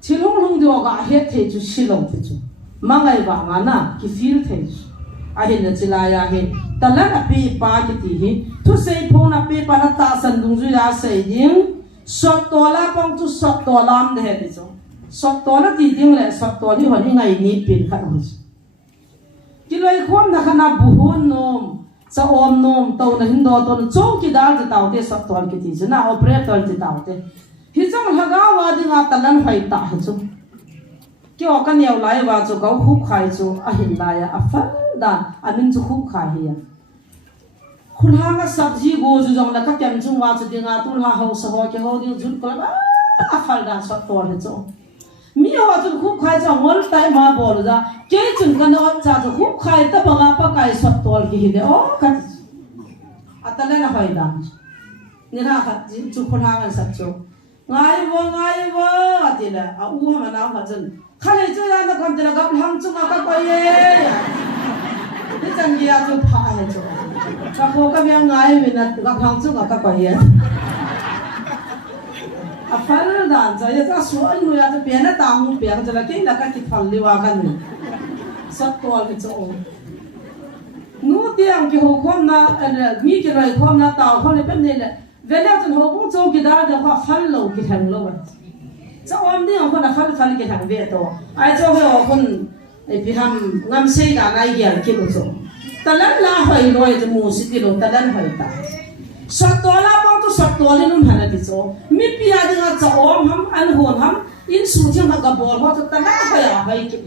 chilong long do ga he the chu silong the chu mangai ba nga na ki feel the a he na chila ya he talan a pi pa ki ti hi thu sei phone na pe pa na ta san dung ju ya sei ding sot to la pong chu sot to lam de he ti chu sot to na ti ding le sot to ni ho ni ngai ni pin kha ho ki loi khom na khana buhun nom sa om nom to na hindo to chong ki dal ti taw te sat tol ki ti na operator ti taw te hi chang haga wa dinga talan phai ta ha chu kyo kan yau lai wa chu kau khup khai chu a hin la ya a fa da amin chu khup khai hi ya คุณหางก็สักจีโกจุจงแล้วก็เก็บจุงว่าจุดงาตุลหาเขาสาวเกี่ยวดิ้งจุดก็แล้วฟังกันสักตัวเลยจ้ะมีว่าจุดคุกใครจะงอลไตมาบอลจ้ะเกี่ยจุดกันเอาจ้ะจุดคุกใครแต่บางอาปะใครสักตัวกี่เดียวกันอัตเลนะไปดันนี่นะค่ะจุดคุณหางกันสักจุดง่ายวะทีละเอาอู้มันเอามาจนข้าเลยจุดนั้นก็คำทีละกับหางจุงอาก็ไปเย่ที่จังเกียจุดพายจุดก็พวกก็ยังง่ายวินัทกับหางจุงอาก็ไปเย่อาฟันดันจะยังจะสวยหนูอยากจะเปลี่ยนหน้าตาหูเปลี่ยนจะละกินแล้วก็คิดฟันลิวากันนี่สักตัวเลยจุดนู้เตียงกี่หัวความน่ะมีกี่ไรความน่ะตาความเลยเป็นนี่แหละเวลาจนหัวพุ่งโจกี่ดาเดี๋ยวว่าฟันโลกี่แห่งโลกันจะอมนี่ของคนน่ะฟันกี่แห่งเวทตัวไอ้เจ้าเหรอคนไอ้พี่ทำงามเสียกันไอ้เหี้ยกี่ตัว แต่ละลาหอยลอยจะมูสิติโลแต่ละหอยตาสัตว์ตัวละบางตัวสัตว์ตัวนี้นุ่มหันติโซมีพิจารณาจะอมหัมอันหัวหัมอินสูที่มันกระบอกว่าแต่ละหอยหอยกี่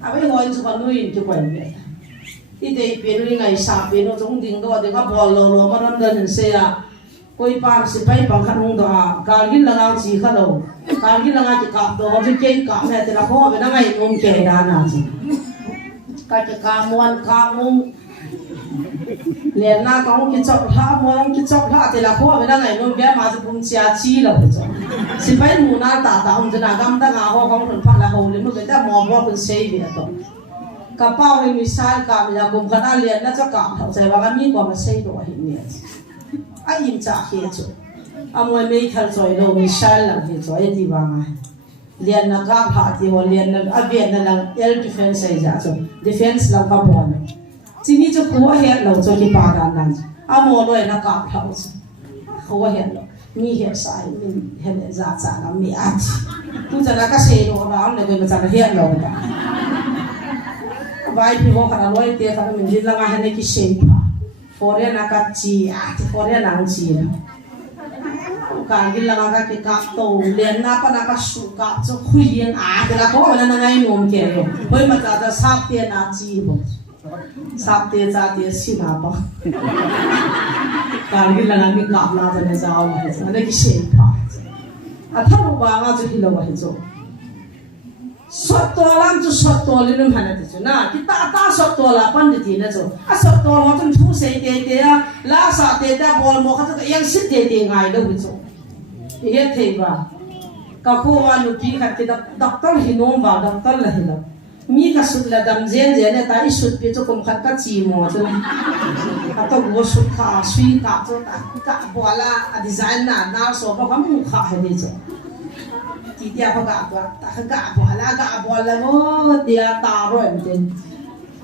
เอาไปหอยจะกันนุ้ยจะไปเนี่ยที่เด็กเป็นยังไงสาเป็นเราจงดิ่งตัวเด็กก็บอลโลมันเดินเสียคุยปานสิไปปังขันหงตัวการกินละงานจีขันเราการกินละงานจะกลับตัวจะเก่งกลับแม่แต่ละข้อเป็นยังไงงงเกดานาจีการจะกามวนกามุงเรียนหน้าของกิจจบท่ามองกิจจบท่าแต่ละข้อเป็นยังไงนุ่มแก่มาจะพุ่งเชียชีแล้วจ้ะสิไปหมู่นาตาอุ่นจะนากำตั้งอาหัวของคนพันละหัวเลยมันเป็นแต่มองว่าเป็นเสียเดียตัวกระเป๋าไม่มีสายกาบยาบุมขนาดเรียนน่าจะกาบเข้าใจว่ามันมีกว่ามันเสียตัวเห็นเนี่ยไอ้ยิมจ่าเฮียจ้ะอามวยไม่ทันใจเรามีสายหลังเฮียจ้ะไอ้ที่ว่าไงเรียนนักการพาที่ว่าเรียนนักอาเบียนนั่นแหละเอลดิเฟนส์ใช่จ้ะจ้ะดิเฟนส์เราขบวนที่นี่จะขัวเห็ดเราจะที่ปากันนั่นอามวยเลยนักการพาจ้ะขัวเห็ดเรามีเห็ดสายมีเห็ดจ่าจ่าเรามีอาทิtuจะนักเสียโดนเราเนี่ยก็มันจะเห็ดเราเนี่ยไว้พี่ว่าขนาดร้อยเตี้ยขนาดมันยิ่งละง่ายในกิเชียร์ฟอร์เรียนักจีอาทิฟอร์เรียนังจีนะการกินละง่ายก็กับโตเรียนนับปนักสุกับจะคุยยังแต่ละคนมันนั่งงงเกี่ยวเฮ้ยมันจะสับเตี้ยนักจีบ่สับเตี้ยจ่าเตี้ยสินะบ่การกินละง่ายมีกับน่าจะเนี่ยจะเอาไว้จะในกิเชียร์ถ้าเราวางอาจจะหิลวะเหรอสัตว์ตัวล้ำจะสัตว์ตัวลิ้นมันอะไรจ้ะนะที่ตาสัตว์ตัวละปันดีนะจ้ะสัตว์ตัวเราจนทุเสียเตี้ยลาสาเตี้ยบอลโมเขาจะยังสิเตี้ยง่ายเลยจ้ะเฮ้ยเทียบกับพวกวันนู้นพี่ขัดที่ด็อกเตอร์หินงว่าด็อกเตอร์ละหินละมีกสุดละดำเจนเนี่ยแต่อีสุดพี่จะคงขัดกับจีโม่จ้ะขัดตัววัวสุดขาสุยกับจ้ะกับบอลละดีไซน์น่าสอบเพราะเขาไม่ขาดเลยจ้ะที่เดียวเขากะว่าแต่เขากะบอลแล้วโอ้เดียตาร้อยจริง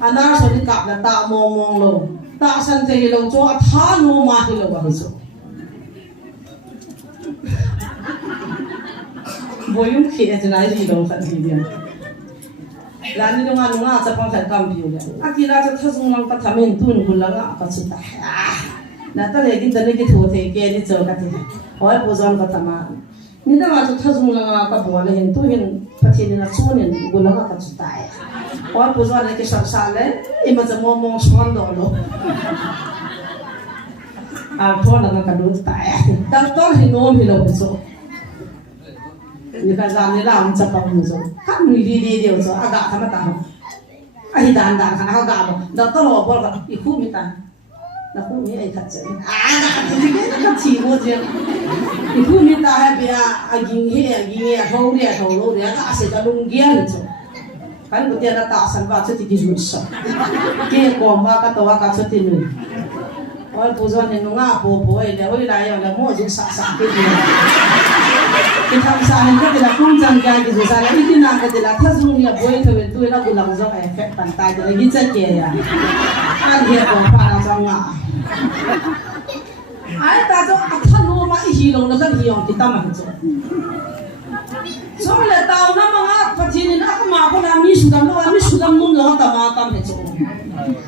อันนั้นส่วนที่กะแล้วตามองลงตาสันเทลงจ้าท่าโนมาที่เราว่าเหรอบ่ยุ่งเขียนจะไหนที่เราขัดทีเดียวร้านนี้ตรงนั้นน่าจะเป็นแค่กำผิวเลยอากิราจะทำงานก็ทำให้ตุนกุลละก็สุดท้ายนั่นแต่เรื่องที่ตอนนี้ที่ทั่วเทเกนี่เจอกันที่โอ้ยผู้ชายก็ทำมานี่แต่ว่าจะทำงานก็บอกเลยเห็นตัวเห็นประเทศนั้นส่วนหนึ่งกุลละก็สุดท้ายโอ้ยผู้ชายที่สักสักเลยอีมันจะมองสวนดอลล์ทั่วนั้นก็ดูตายแต่ตอนเห็นโน้มเห็นเราเป็นส่วนนี่ก็จำนี่เราไม่จับปังมือจ้ะข้ามมือดีเดียวจ้ะอากาศธรรมดาไอ้ด่านขนาดเขาด่าบอกเราต้องรอบอกอีกคู่มีตันแล้วคู่มีไอ้ขัดใจก็ฉี่หมดเลยอีกคู่มีตาให้เบียกินเหี้ยเขาเรียกเขาโลเรียกอาศัยจะลุงเกี้ยเลยจ้ะkan ko tiada tak sanba tu tiki jusa ke ko ma ka to ka tu tinu oi puzo ni nunga po le oi la yo la mo ju sa ke ni ki tham sa ni ko la kung jang ga ki jusa la ki na ka de la tha zu ya boy to tu la ku lang zo ai effect pan tai de gi cha ke ya an he ko pa na jang nga ai ta jo tha no ma hi long na ka hi yong ki ta ma jo so le tao na mga patinin ako makuna mi sudam nun lo tamatam he cho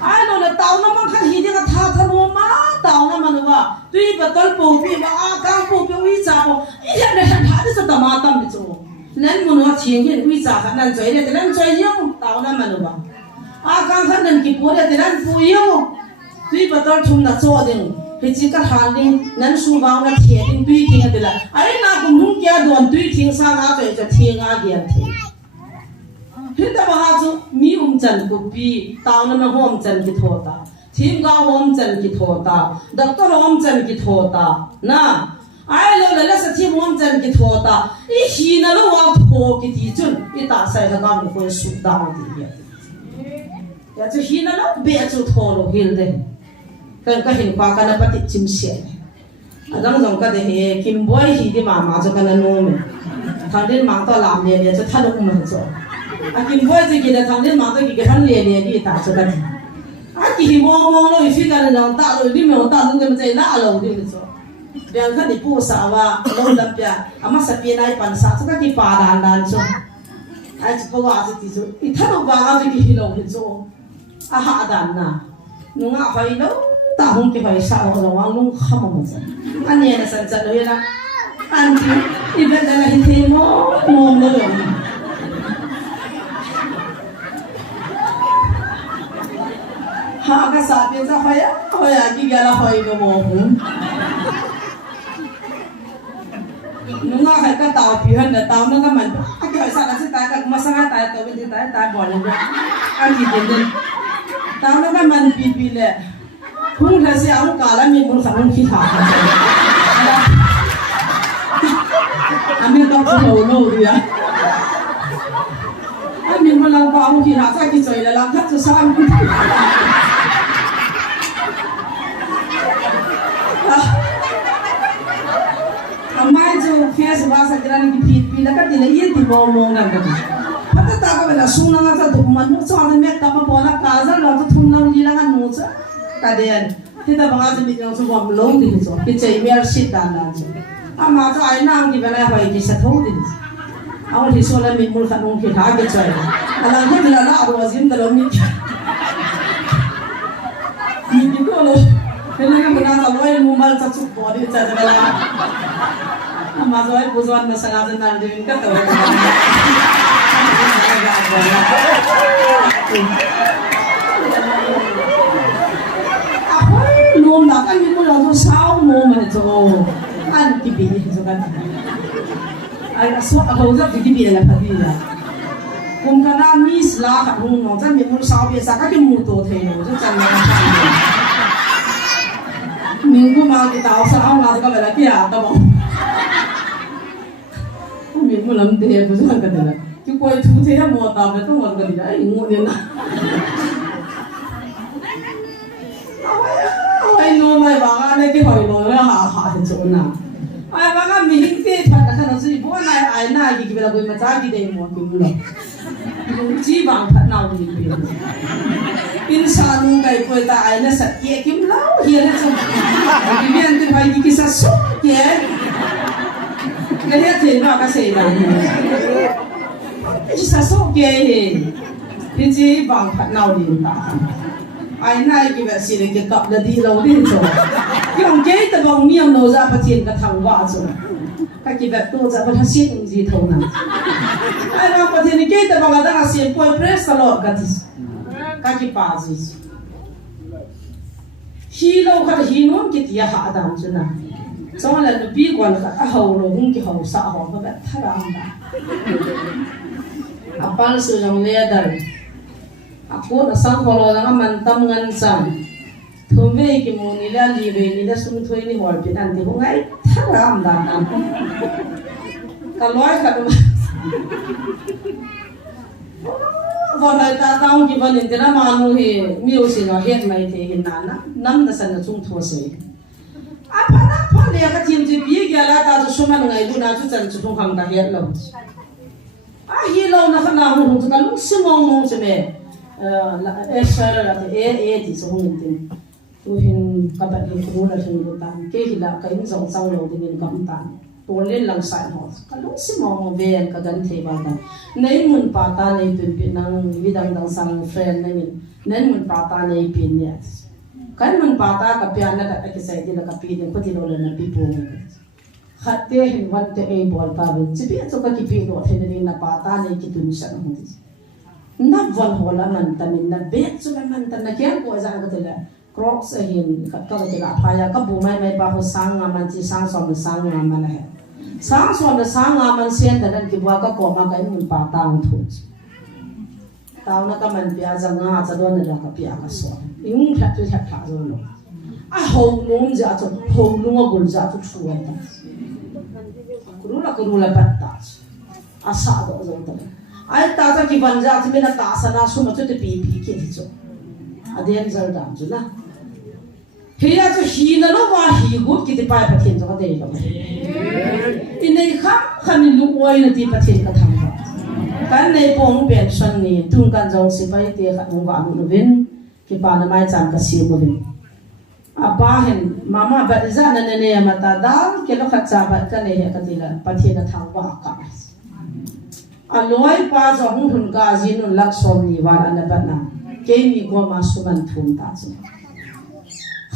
ai lo le tao na mang khan hi de ka tha no ma tao na manuwa tui batal po pi ba kang po pi wi cha po i ya ne han tha de sa tamatam he cho nan manuwa thien hin wi cha khan nan choi le nan choi yo tao na manuwa kang khan nan ki po le nan pu yo tui batar thum na cho ding he chi ka han ding nan su bang na thie ding tui thing adila ai na kum hung kya don tui thing sa nga choi cha thie nga gyan the he ta ba ha chu mi chan ku pi taw na hom chan ki thota thim ga hom chan ki thota doctor hom chan ki thota na ai lo la sa thim hom chan ki thota I hi na lo wa tho ki ti chun I ta sai ka ga ko su da ti ya chu hi na lo be chu tho lo hil de ka hin pa ka na pati chim se adang jong ka de he kim boy hi di ma ma cho ka na no me thang din ma to lam le le chu tha lo ma cho a kim boy ji ki da thang din ma to ki han le le ki ta cho ka a ki hi mo lo I fi ka na ta lo di me ta lu ke ma chai la lo di cho biang ka di pu sa wa lo lam pya ama sa pi nai pan sa chu ka ki pa dan cho ai chu ko wa ji ti chu I tha lo ba ga ji ki hi lo hi cho a ha dan na nu nga hoi lo ta hong ki hoi sa lo wa lung kham mo cha an ye na san cha lo ya an ti I ba da la hi the mo lo lo ha ka sa pi sa hoi ki ga la hoi go mo hu nu nga hai ka tao pi han da tao na ka man a ki hoi sa na sa ta ka ma sa ta to bi ta bo le a ki de tao na ka man pi le hung la se ang ka la mi mun sa hung ki tha amin ka ko lo ria amin ma lang pa hung ki tha sa ki choi la lang tha chu sa amai jo face wa sa gran ki pi la ka ti le ye ti bo mo ngan ka pata ta ka la sung na sa du man so an me ka ma bo la ka za lo to thum na li la ka no cha ka den ti ta ba ga mi jong so bo lo ti so ki chei mer sit da na ji ama cha ai nang ki ba la hoi ki sa tho ti aw ti so la mi mul kha nong ki tha ke chai ala ko la la ro zim da lo mi ki ko lo Kena kan benar loy mumal cacuk body caca bela. Mazoi buzuan masalah jenang dewin kata. Apa nom nak kan ni mula tu saw nom itu an kibi itu kan. Ay aswa ako udah kibi lah pagi lah. Kung kana mis lah kat hong nom jangan ni mula saw biasa kan ni muto thelo tu jangan. Minggu mal kita usah awal kita bela kia tahu. Minggu lam deh bukan kata lah. Kau itu dia mau tahu betul mau kata dia. Ingat dia nak. Awai no mai bagan ni kita hoi no lah ha itu na. Awai bagan minggu dia pada kan nasi bukan ai na kita bela kau macam kita mau kau Jibang tak nak ni. Insan kai kau tak ai na sakit kim lau hian tu. Kemudian tu hai kisah sok ya. Kaya tengok kasih dah. Kisah sok ya he. Jibang tak nak ni tak. Ai na kita sini kita kap dah di lau ni tu. Kita kita bang ni yang nozah pacien kat hangwa tu. Kita tu jadi hasil uji tahu na. Ai na pacien kita bang ada hasil poi press salor katis. Kaki pazis. Hilo kat hinom kita ya hadam cuna. Soalnya lebih kuat kat ahau loh, mungkin ahau sahau kat terang dah. Apal sujang leader. Aku nasang kalau orang mantam ngansan. Tumbe iki mo nila libe nila sumuthoy ni horpit anti ko ngai terang dah. Kalau kat Kalau kita tahu kita ni tidak mahu he music atau head mai te hinana, nam nasa na cung those. Apa dia kat tim tu biar gala ta tu cuma ngai tu na tu cang cung hang dah head lau. Hilau nak kena hong tu kalau semua cuma esher atau ti semua itu. Tu hin kabat hin kurula hin rutan. Ke hilau kain zong zong lau dengan kamtan. Tolin lang sa ho kalung si mo ven ka gan the ba da nei mun pa ta nei pin nang vidang dang sang friend nei mun pa ta nei pin ya kan mun pa ta ka pya na ka ki sai dila ka pi de ko ti lo na pi po khatte hin wan te e bol pa ben chi pi to ka ki pi do the ni na pa ta nei ki tun sa no ti na van ho la man ta ni na be chu la man ta na kya ko za ka te la Crocs ahin kat ka kila phaya ka bu mai pa ho sang ngaman chi sang som sang ngaman he sang som sang ngaman sian dan ki wa ka ko ma ka in pa tang thu tao na ka man pia janga cha don na ka pia ka so in khat tu khat tha zo lo a ho lung ja cho ho lung a gul ja tu thu ai ta kurula patta a sa do zo ta ai ta ta ki ban ja chi me na ta sa na su ma tu te pi ki thi cho a den zal dam chu na Hiya tu hi na lo wa hi gut ki ti pai pathin cho ka dei lo in nei kham lu oi na ti pathin ka thang ba kan nei pong pen san ni tung kan jong si pai te kha nu wa lu vin ki pa na mai chan ka si mo vin apa hen mama ba za na ne ma ta dal ke lo kha cha ba ka ne ka ti la pathin ka thang ba ka a loi pa zo hung hun ka jin un lak som ni wa na ba na ke ni ko ma su man thun ta chu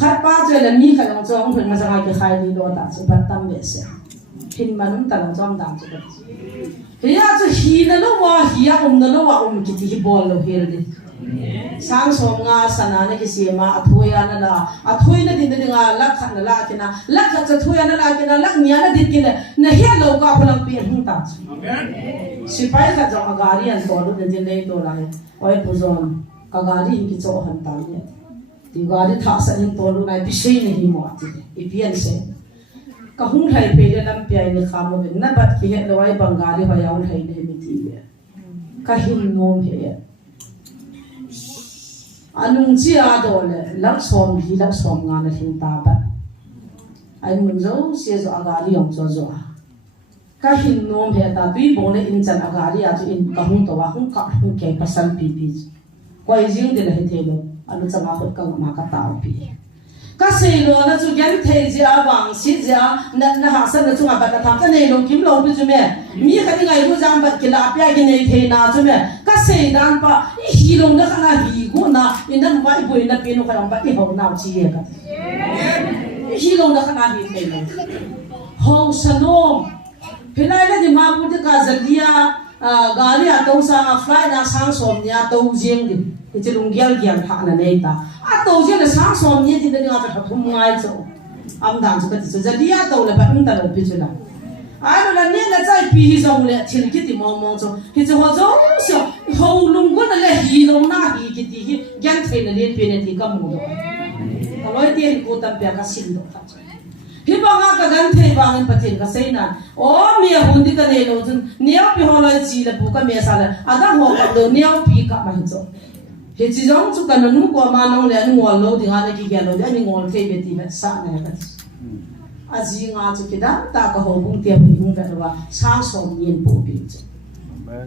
khát ba chơi là mi khát lòng trong phần mà sang cái khai đi đo ta sẽ bắt tâm về sẽ hình mà nó ta lòng trong ta sẽ bắt thì à chứ hi nó wa hi à nó wa cái gì bol lo here đi sang som nga sana này cái gì mà thui anh là thui nó đi đi nga lắc khát là cái na lắc khát cho thui anh là cái na lắc nia nó đi cái này nó hiện lâu cả phần làm tiền không ta sipai khát trong agari anh to luôn đến đây to lại oi puzon agari cái chỗ hắn ta nhé thì gọi đi tháo sản phẩm tolu này bị xây này hi mỏ thì ipian se ka hung thai pe le lam pi ai ni kham lo na bat ki he lo ai bangali ho yaun thai ne mi ti ye ka hin nom he anung chi a do le lak som nga na hin ta ba ai mun zo se zo agali yong zo zo ka hin nom he ta bi bo le in chan agali a chu in ka hung to wa hung ka hung ke pasal pi pi koi jing de le he the lo anu changa khot ka ma ka taw pi ka sei lo na chu gen thei ja wang si ja na ha san na chu ba ka tham ka nei lo kim lo bi chu me mi ka ni ngai hu jam ba ki la pya ki nei thei na chu me ka sei dan pa hi lo na ka na hi go na in dan ba i boi na pe no ka ram ba i ho na chi ye ka hi lo na ka na hi thei lo ho sanom pelai la di ma pu de ka zalia gari a to sa fly na sang som nya to jeng di cái lùng giang giang thà là này ta à tàu chứ là sáng sớm như thế này là phải thùng ngay chỗ âm đàn cho cái gì giờ đi à tàu là phải không tàu biết chưa nào à rồi là nên là在比上了天气的毛毛chỗ thì就họ giống sao hầu lùng quân là hi lùng na hi cái gì giang thế là liên bên này thì cầm một rồi nói tiền cô tâm bè cái xin được hi ba nga ka gan thei ba ngan pathin ka sei na o mi hun di ka nei lo chun niao pi ho lai chi la bu ka me sa la ada ho ka do niao pi ka ma hi cho he chi jong chu kan nu ko ma nong le nu ngol lo dinga ne ki ge lo de ani ngol thei be ti me sa ne ka a ji nga chu ki da ta ka ho bung te bi hung ka wa sa som yin po bi chu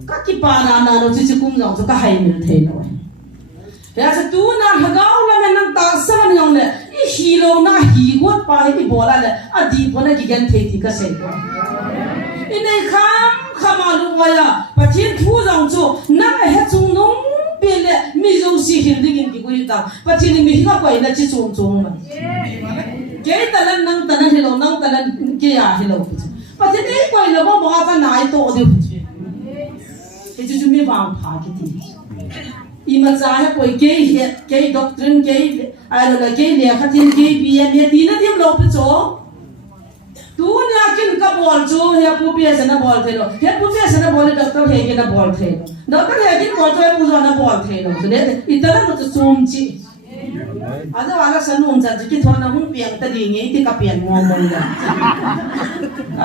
ka ki pa na no chi chi kum jong chu ka hai mi thei lo ya cha tu na ha ga la me nang ta sa na yong le i hi lo na hi got pa hi bo la le a di po na ki gen thei ti ka sei ko i nei khama lu wa ya pathin thu jong chu na he chung nong pele mi zo si hin ding ki ko ta pathin mi hi ko ina chi chung chung ma ke talan nang tanan hi lo nang talan ke ya hi lo pathin ei ko ina bo mo ka nai to de ke chu mi wang pha ki ti ima cha he ko ke doctrine ke ai lo ke le khatin ke bi ya me ti na dim lo pe cho tu nya kin ka bol cho he pu pe sa na bol the lo he pu pe sa na bol doctor he ke na bol the doctor he kin bol cho pu zo na bol the lo so ne itala mo chum chi ada wala sa nun cha ki thon na hung piang ta di nge ti ka pian mo mo la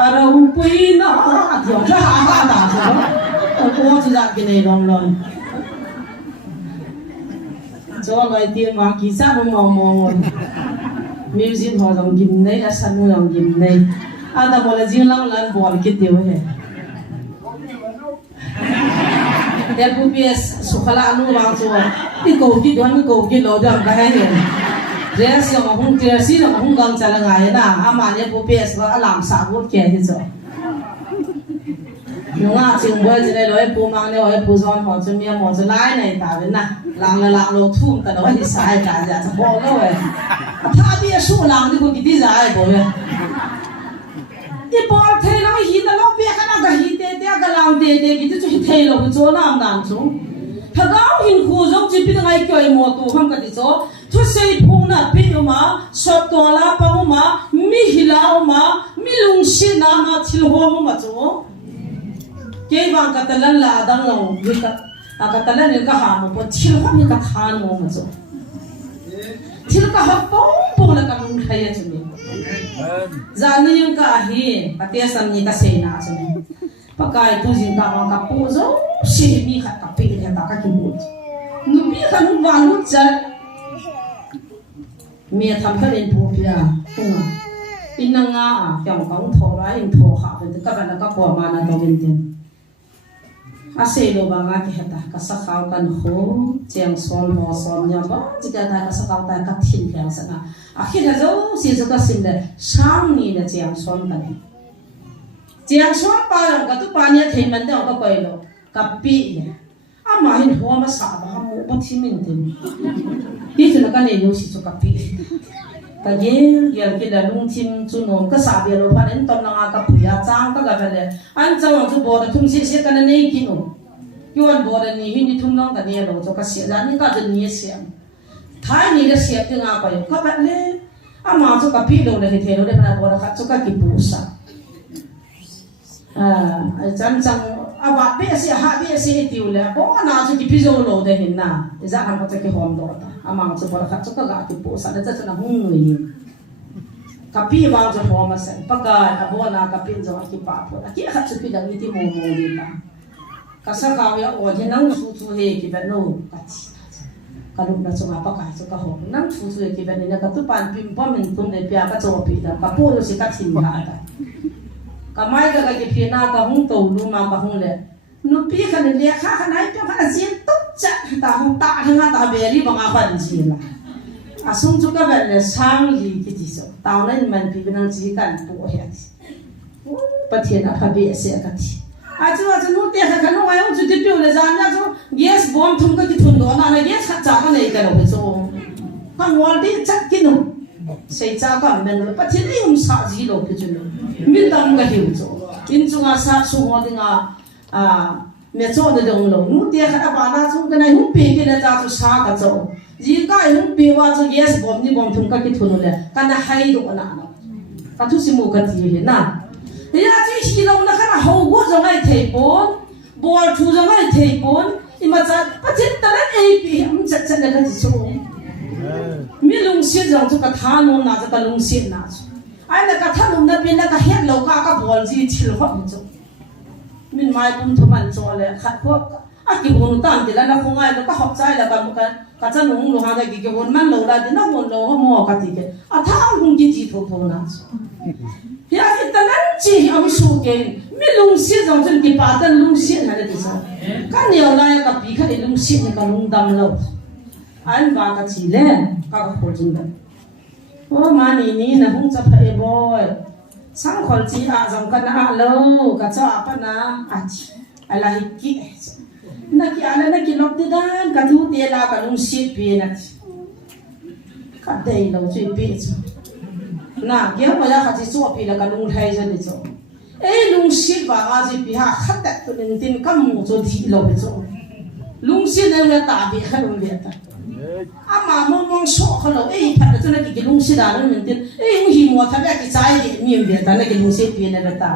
ara hung pui na thyo cha ha ta so ko chu ja ki nei long long cho người tiền mà kỳ sát nó mò mò music họ dòng gim này, san nó dòng gim này, à ta bảo là riêng lăng lăng ball cái điều này, để bố biết số khala nó vào chỗ, đi cầu cái đó mới cầu cái lỗ đó cái này, rồi sau mà không tiền xí mà không cần trả lại ngày na, à mà nhớ bố biết là làm sao bố kia thì sao, nhưng mà chừng bây giờ này rồi bố mang này rồi bố dọn họ cho miếng họ cho lái này ta bên na. Lang lo thum ta no hi sai ka ja bo lo e tha bi su lang ni ko ki ti zai bo ye ti bol the no hi ta lo pe ka na ga hi te ga lang te ki ti chu hi the lo cho nam nam chu tha ga hin khu jong chi pi ngai kyoi mo tu kham ka ti cho thu sei phung na pi uma so to la pa uma mi hila uma mi lung si na ma thil ho ma chu ke bang ka talan la dang lo mi ka ka talan ni ka ha mo po thil ho mi ka than mo ma chu thil ka ha pong la ka lung thai chu ni za ni yung ka hi patia sam ni ka sei na chu ni pakai tu jin ka ma ka pu zo si mi ka pi ni ta ka ki bu nu bi ka nu ba nu cha mi tham ka len pu pia in na nga a kyang kang tho ra in tho kha ben ka ba na ka ko ma na to ben ten a se lo ba nga ki heta ka sa khaw kan ho cheng son ho son nya ba ji ka ta ka sa kaw ta ka thin pya sa na a khi da zo si zo ka sim le sang ni na cheng son kan cheng son pa lang ka tu pa nya thei man da ka koi lo ka pi a ma hin ho ma sa ba mo ba thi min ten ti tu na ka ne yo si zo ka pi ka ye yel ke da lung tim chu nom ka sa be lo phan en ton na ka puya chang ka ga le an chang chu bo da thum si se ka na nei ki no yon bo da ni hin ni thum long ka ne lo cho ka se da ni ka de ni se thai ni da se ti nga pa yo ka ba le a ma chu ka pi lo le he the lo de na bo da ka chu ka ki pu sa chan chang a ba be se ha be se ti u le bo na chu ki pi zo lo de hin na za han ko te ki hom do ta amang chu bol khat chu ka ga ki pu sa da cha na hung ni ka pi ba jo ho ma sen pa ka a bo na ka pin zo ki pa pho ki khat chu pi da ni ti mo mo ni ta ka sa ka ya o je nang su chu he ki ba no ka chi ka lu na chu ma pa ka chu ka ho nang su chu ki ba ni na ka tu pan pim pa min tum de pya ka cho pi da ka pu si ka chin ha da ka mai ka ki pi na ka hung to lu ma ka hung le nu pi ka ni le kha kha nai pya ka jin tu cha ta hung ta nga ta be ri ba nga ban ji la a sung chu ka ba le sang li ki ti so ta na ni man pi ba nang ji kan pu he ti pa thi na pha be se ka ti a chu nu te kha nu wa chu ti pi le zan na chu yes bom thum ka ki thun do na yes kha cha ka nei ka lo so ka ngol ti chat ki nu sei cha ka men pa thi ni sa ji lo pi chu nu min dam ka hi chu in chu nga sa su ho ding a me cho de dong lo nu te kha ba na chu ka nai hu pe ki le cha chu sa ka cho ji ka hu pe wa chu yes bom ni bom thum ka ki thun le ka na hai do na na ka thu si mu ka ti he na ya chi hi lo na kha na ho go zo ngai thei pon bol thu zo ngai thei pon i ma cha pa chin ta na ei pi am cha cha na ka chi chu mi lung si zo chu ka tha no na cha ka lung si na chu ai na ka tha lung na pe na ka het lo ka bol ji thil ho chu min mai pum thuman cho le khat ko a ki bun tan ti la na khongai lo ka hop chai la ka cha nung lo ha ga ki bun man lo la di na mon lo ho mo ka ti ke a tha hung ji ji tho na ya ki ta nan chi am su ke mi lung si jong chen ki pa tan lung si na de sa ka ne la ya ka pi kha de lung si ne ka lung dam lo an ba ka chi le ka ka khol jing da o ma ni na hung cha pha e boy sang khol chi a jong ka na lo ka cha pa na a chi ala hi ki na ki ala na ki lok ti dan ka thu te la ka lung si pi na ka dei lo chi pi chu na ge ma ya kha chi chu pi la ka lung thai ja ni chu e lung si ba ga ji pi ha khat ta tu nin tin kam mu chu thi lo be chu lung si na la ta bi kha lung le ta ama mo so kha lo e pha da chu na ki lung si da na nin tin e hu hi mo tha ba ki chai de mi be ta na ki lung si pi na la ta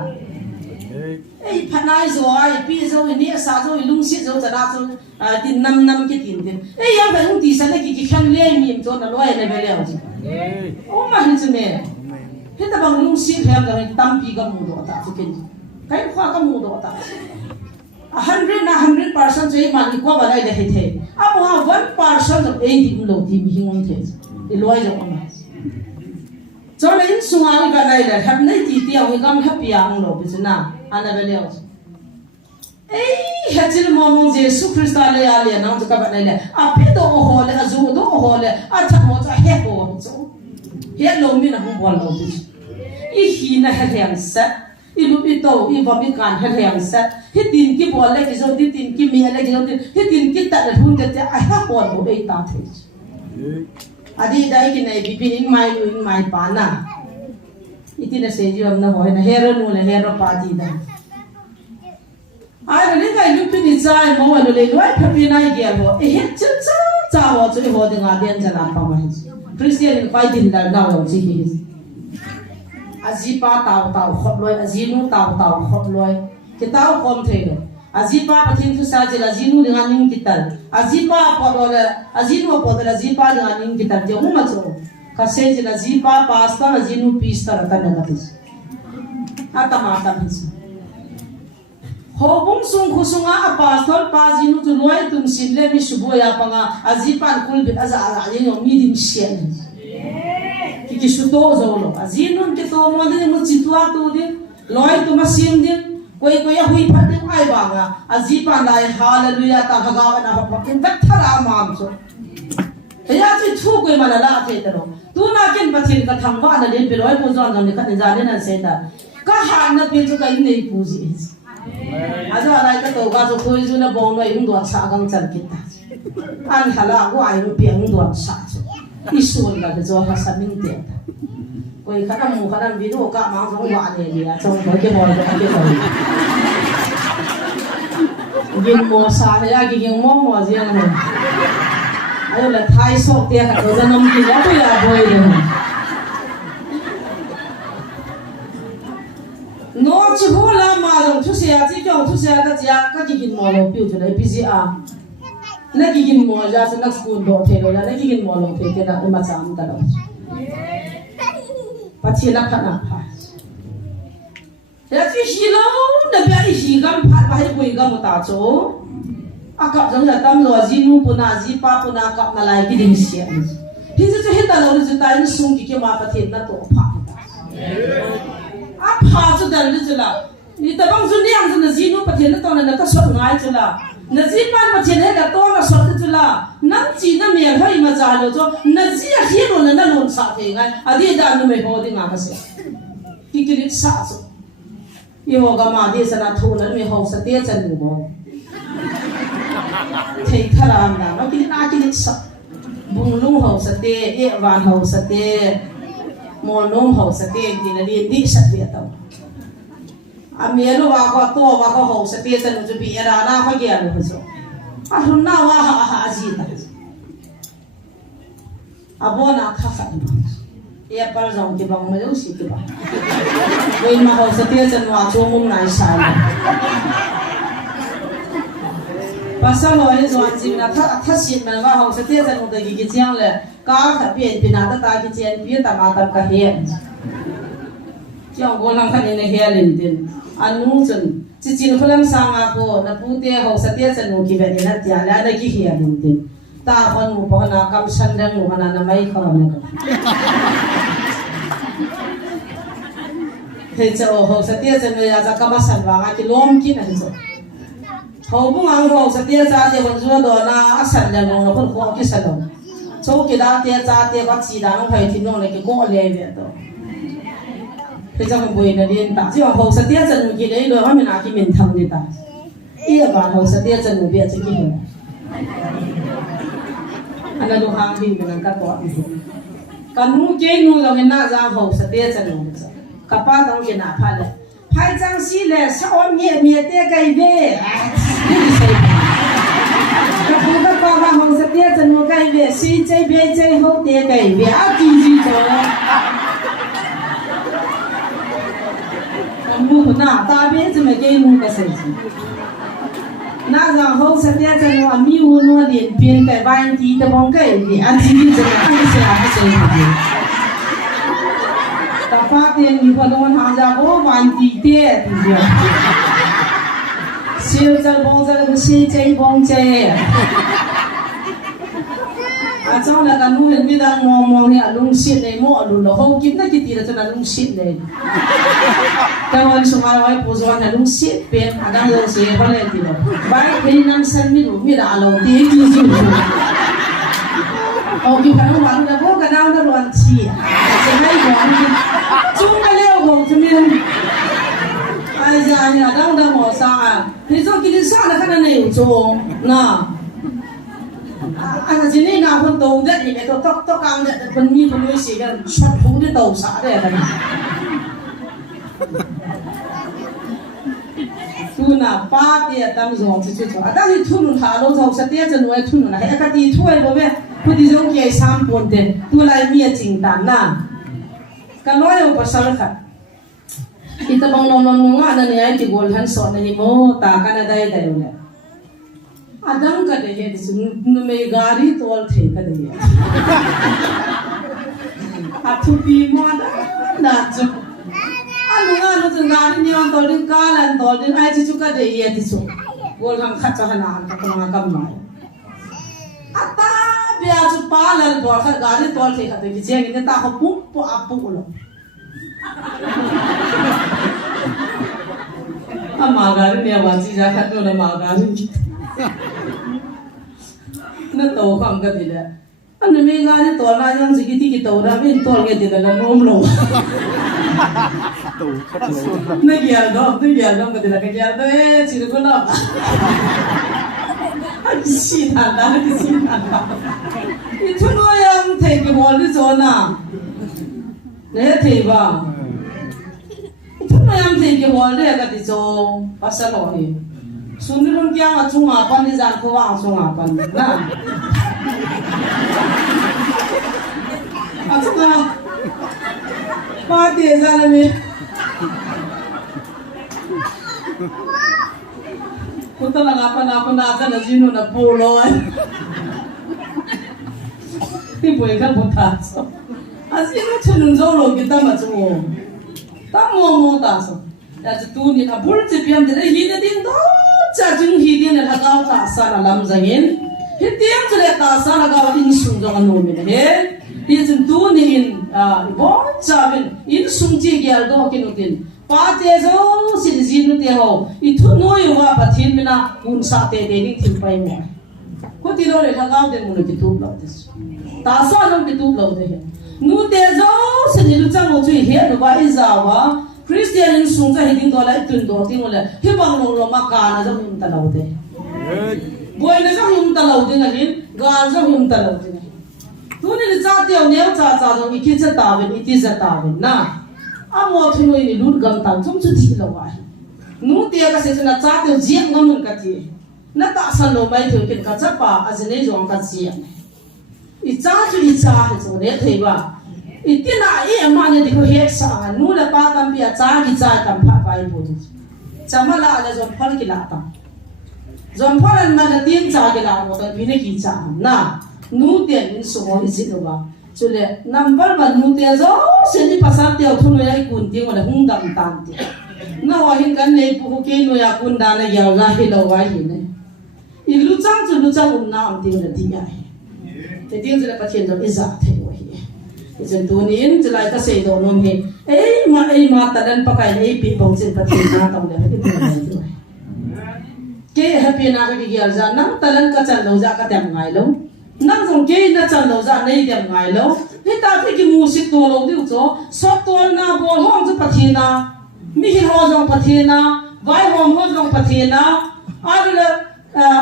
e pha nai zo ai pi zo ni sa zo lung si zo cha da chu tin nam ki tin tin e ya ba lung ti sa na ki kham le mi zo na lo ai na be le ji o ma hin chu me he ta bang lung si pham da tam pi ga mu do ta chu ken kai khwa ka mu do ta 100% je man ko ba lai de he the a mo 1% of 80 lo ti mi hing on the e loi jo ma cho nên sunga ni ka lai la hap nei ti ti ang gam hap ya ang lo bi na ana be le ei hachil mo mo jesu christa le ya le na to ka ba lai le a pe do ho le a zu do ho le a tha mo cha he ho so he lo mi na hum bol lo bi i hi na he yang sa i lu bi to i ba mi kan he yang sa he tin ki bol le ki zo ti tin ki mi le ki zo ti he tin ki ta le hun te a ha bol bo ei ta the adi dai ki nei bi pi in mai pa na iti na se ji am na ho na hero nu le hero pa ti da ai le ga lu pi ni chai mo wa le loi pha pi nai ge bo e he cha cha Sao cho họ đi ngã điện cho làm bao nhiêu Christian phải tin là nào rồi chứ Azipa tàu tàu khót lôi Azinu tàu tàu khót lôi cái tàu không thấy được Azipa bắt hin tu sa chỉ là Azinu dengan những kita Azipa pada là Azinu pada là Azipa dengan những kita dia umma tu kasi chỉ là Azipa pasta Azinu pista là tan negatif atamata bisa Hobung sung kusunga apostol pazinu tu loi tum sinle mi subuya panga Azipan kulbit aza yung midim sien Kiki suto zolo azinun kito mo din mo chitwa tu din loi tu masim din koi hui phat din ai banga Azipan lai hallelujah ta hagawa na pakin thara mam so ya chi thu koi malala the taro tu na ken pathin ka thangwa na din piloi po zon zon ni khat jane na se ta ka han na pe chu ka nei puji Aja alai ka to ka so khoi ju na bon noi hung do sa gang chal kita an hala ko ai ru piang do sa isul la de zo ha sa min te koi khana mu khana video ka ma so wa ne dia chong ko ke bol ka ke bol gin mo sa ya gi gin mo jiang ne ayo la thai so te ka do janam ki la ko ya boy de no chu la ma long thu sia chi kyong thu sia ka chia ka gi gin mo lo piu chu lai pca na gi gin mo ja sa nak school do the lo la na gi gin mo lo the ke na ma cham ta lo pa chi na kha na pha ya chi shi lo na bia i shi gam pha ba hai koi gam ta cho akap jang ya tam lo jinu puna ji pa puna kap na lai gi ding sia hi chu hi ta lo ju ta ni sung ki ke ma pa the na to pha apa tu dan tu lah. Ni tabang zuni yang zuna zinu patien tu na ka sot ngai tu lah. Na zipan patien he ka to na sot tu lah. Nam chi na me hai ma za lo jo. Na ji a hi lo na lon sa the ngai. Adi da nu me ho di nga ka se. Ki ki sa so. Ye ho ga ma de sa na thu na me ho sa te chan nu bo. Thei thara na ma ki na ki sa. Bung lung ho sa te e wan ho sa te mo nom ho sa te ti na di sa te ta amielo wa ko to wa ko ho sa te san ju bi era na ko ge anu so a hun na wa ha ji ta abona kha kha e par jong ki bang ma si ki ba wei ma ho sa te san wa cho mum nai sa pasal lo ni zon ji na tha si ma wa ho sa te san mo ge gi jiang le ka kha bien pina ta ki chen pi ta ma ta ka he chiang go lang khan ne he lin tin anu chun chi chin kholam sang a ko na pu te ho sa te chan no ki ve ni na tia la na ki he lin tin ta kon mu pa na kam san dang mu na na mai kha na ka he cha ho sa te chan ya za ka ma san wa nga ki lom ki na so ho bu ang ho sa te cha je kon zo do na a san dang no kon ko ki sa do so ki da te cha te ba chi da no phai thi no le ki ko le ve to thế cho mình bồi là điên ta chứ mà hậu sát tiết chân một cái đấy rồi mình nói cái mình thầm đi ta ý là bạn hậu sát tiết chân một việc chứ cái gì anh là đồ hàng gì mình cắt bỏ đi còn nu chơi nu rồi mình nã ra hậu sát tiết chân một cái cặp ba tao cái nã phải là phải trang sĩ là sao ông nhẹ nhẹ té cái về các phụ các ba ba hậu sát tiết chân một cái về suy chơi về chơi hậu té cái về à gì gì rồi mu na ta be je me ke mu ka sai na za ho sa tia cha no mi wu no lien pien kai ban ti ta bong kai ni an ji ni je ka se a ha sai ni ta pa te ni pa don ha ja bo ban ti te ti je siêu cha bong cha ko si chei bong che a chong la ka nu mi dang mo ni a lung sit nei mo lu lo ho kim na ki ti la cha na lung sit nei kawan sumai wai puzuan na lung sit pen adang lo se ba le ti lo bai pen nam san mi lu mi da lo ti ki ji lu o ki kan wan da bo ka naw na ron chi se mai go an chung ka le go tu mi ai ja ni adang da mo sa a ni so ki ni sa na ka na ne u chung na anh chỉ nên nào con tàu đấy thì mẹ tôi tóc tóc căng đấy con mi con nuôi xì cái xoát phúng cái tàu xả đấy cái tu thu na pa tia tam zong chu chu ada hi thu nun ha lo zong sa tia chen wai thu nun ha ka ti thuai bo ve pu di zong ke sam pon te tu lai mi ching tan na ka loi o pasal kha kita bang nom nom nga na ne ai ti gol han so na hi mo ta ka na dai dai le adam ka de he sun nu me gari tol the ka de a thu pi mo da na chu anu nga no chu gari ni on tol din ka lan tol din ai chu ka de ye ti chu gol ham kha cha na ka ma kam mai ata bia chu pa lan bo kha gari tol the ka de ki jeng ni ta ko pu pu a pu lo amagari ni awaji ja khat no na magari na to kam ka dile an me gari to la yang ji ti ki to ra bin to ge de la nom lo na gya do ka dile ka gya do chi ru la si na itu no yang the ke mo ni zo na ne the ba Mayam think you will let it so Pasaloni. Soon you don't get a tunga upon his uncle Wang upon Party is enemy. Put the Lapan as you know the polo. People can put that. As you know, Zolo get them at home. Tamo ta so ya tu ni na bul che piam de hi de din do cha jung hi din la ga ta sa la lam zangin hi tiam che ta sa la ga in sung jong no mi he ti jun tu ni in bo cha bin in sung ji gyal do ki no tin pa te zo si ji nu te ho I thu no yu wa pa thin mi na un sa te de ni thin pai mo ko ti lo le la ga de mu no ki tu lo de ta sa no ki tu lo de he nu te zo se ni lu chang o chui he no ba izawa Christian in sung cha hiding do la tun do ting ole hi bang long lo ma ka na jam ta lo de boy na jam ta lo de na hin ga jam ta lo de tu ni cha te o ne cha cha jong I ki cha ta ben I ti cha ta ben na a mo thu no ni lut gam ta chung chu thi lo wa nu te ka se na cha te jiang ngam ka ti na ta san lo mai thu kin ka cha pa a jene jong ka chi I cha chu I cha he so ne thei ba I tina I ma ne di ko he sa nu la pa tam pi a cha ki cha tam pha pai bo cha ma la la zon phal ki la ta zon phal an ma la tin cha ki la mo ta pi ne ki cha na nu te in so mo I si lo ba chu le number 1 nu te zo se ni pasal te thu no ya I kun ti mo la hung dam tan ti na wa hin kan ne pu ko ke no ya kun da na ya la hi lo wa hi ne I lu chang chu lu chang um na am ti na ti ya te ting je la pa chen do I za the wa hi chen tu ni in je lai ka se do no mi ei ma ta dan pa kai ei pi bong chen pa thi na tong le ti tu ke happy na ka ki gyal za nang ta lan ka chan lo za ka tem ngai lo nang jong ke na chan lo za nei tem ngai lo hi ta fi ki music to lo diu cho so to na bol hong chu pa thi na mi hi ho jong pa thi na vai hom ho jong pa thi na a le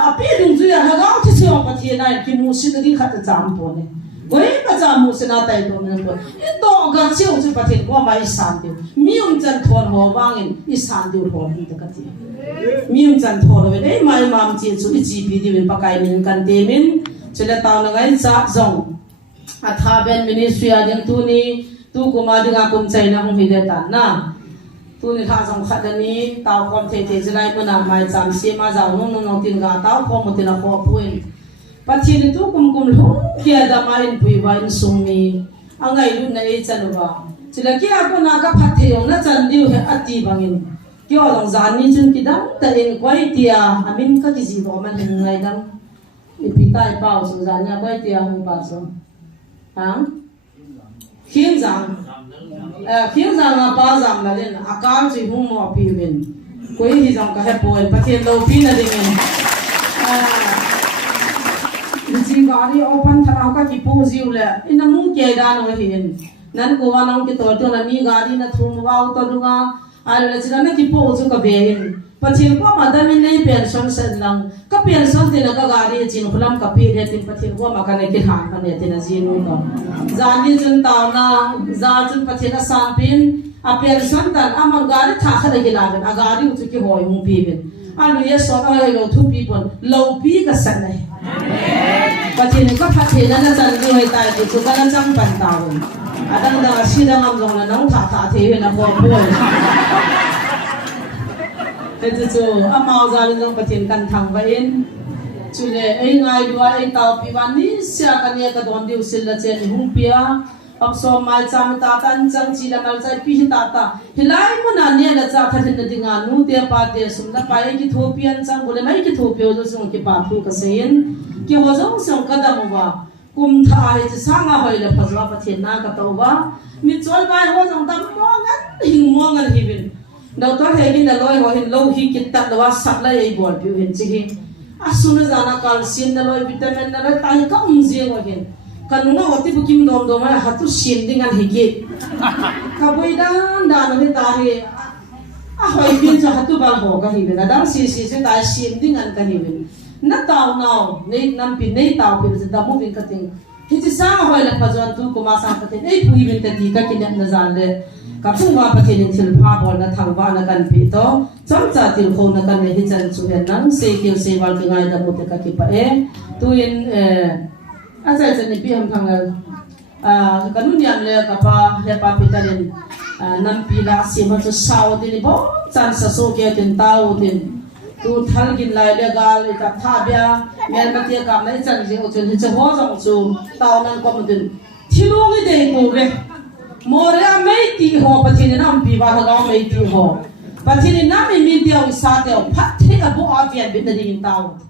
a pi dung zu ya ha ga chi chi pa thi na ki music di kha ta cham po ne goi pa cham music na tai to ne po I to ga chi chu pa thi ko mai san ti mi chan thon ho wang in I san ti ho hi ta ka ti mi chan thon lo ne mai mam chi chu I chi pi di min pa kai min kan te min chele taw na ngai cha zong a tha ben ministry a ding tu ni tu ko ma dinga kum chai na hong hi de ta na tu ni tha jong khat ni taw kon the the jilai ko na mai cham se ma jaw no no tin ga taw ko mo tin a ko puin pachi ni tu kum lo kia da ma in pui wa in sung ni angai lu na e chan wa chila kia ko na ka phat the yong na chan diu he ati bangin kyo long zan ni chun ki dam ta in kwai tia amin ka ki ji do man ngai dam I pi tai pao so zan ya kwai tia hung pa so ha khieng zang na pa zam la len akam chi hung mo pi wen koi hi jong ka he poi pathian lo pi na ding ji gari open thara ka ki pu jiu le ina mu ke da no hin nan ko wa nong ki to to na mi gari na thum wa to dunga ai le chira na ki pu chu ka be hin pathian ko ma da min nei pension sen lang ka pension te na ka gari chin khulam ka pi re tin pathian ko ma ka ne ki han ka ne tin ji nu no zani chun taw na za chun pathian san pin apian santan amang gari tha khada gilaben agari utu ki hoi hung pi ben alu ye so ai lo thu pi pon lo pi ka san nai patin ka phathe na na chan ni hoi tai ti chu ka na chang pan ta won adang da si da ngam jong na nang tha tha the na ko poi te chu amao za ni jong patin kan thang ba in chu le ai ngai dua ai tau pi wan ni sia ka ne ka don diu sil la chen hung pia so mai cham ta tan chang chi la nal chai pi ta ta hilai mo na ne la cha kha thin dinga nu te pa te sum na pai ki thopian chang bole mai ki thopio jo sum ki pa thu ka sein ki ho jo sum ka da mo wa kum tha he chi sanga hoi la phazwa pa the na ka to wa mi chol bai ho jong tam mo ngan hing mo ngan hi bin dau to he bin da loi ho hin lo hi ki ta da wa sak la ei bol pi hin chi hi asuna jana calcium na loi vitamin na la tai ka je ho hin kanunga oti bukim dom dom ma hatu shin dingan higi kaboi dan dan he ta he a hoi bin cha hatu bal ho ka hi na dang si se ta shin dingan ka hi bin na taw naw nei nam pi nei taw pi da mu bin ka ting hi chi sa hoi la pa jon tu ko ma sa ka te ei pui bin ta ti ka kin na zan le ka phu wa pa the thil pha bol na thang wa na kan pi to cham cha til kho na kan hi chan chu hen nang se kil se wal ki ngai da mu te ka ki pa e tu in asal jenis piham tanggal kanun yang le kapa ya papi tadi nampi la si macam saw ini bo chan sasoke tin tau tin tu thal gin lai le gal ka thabia mer matia kam lai chan ji o chen che ho jong chu tau nan ko mun tin thilung i de ko le more mai ti ho pathin nampi ba ga mai ti ho pathin nam mi dia u sa te phat the ka bo avian bin ding tau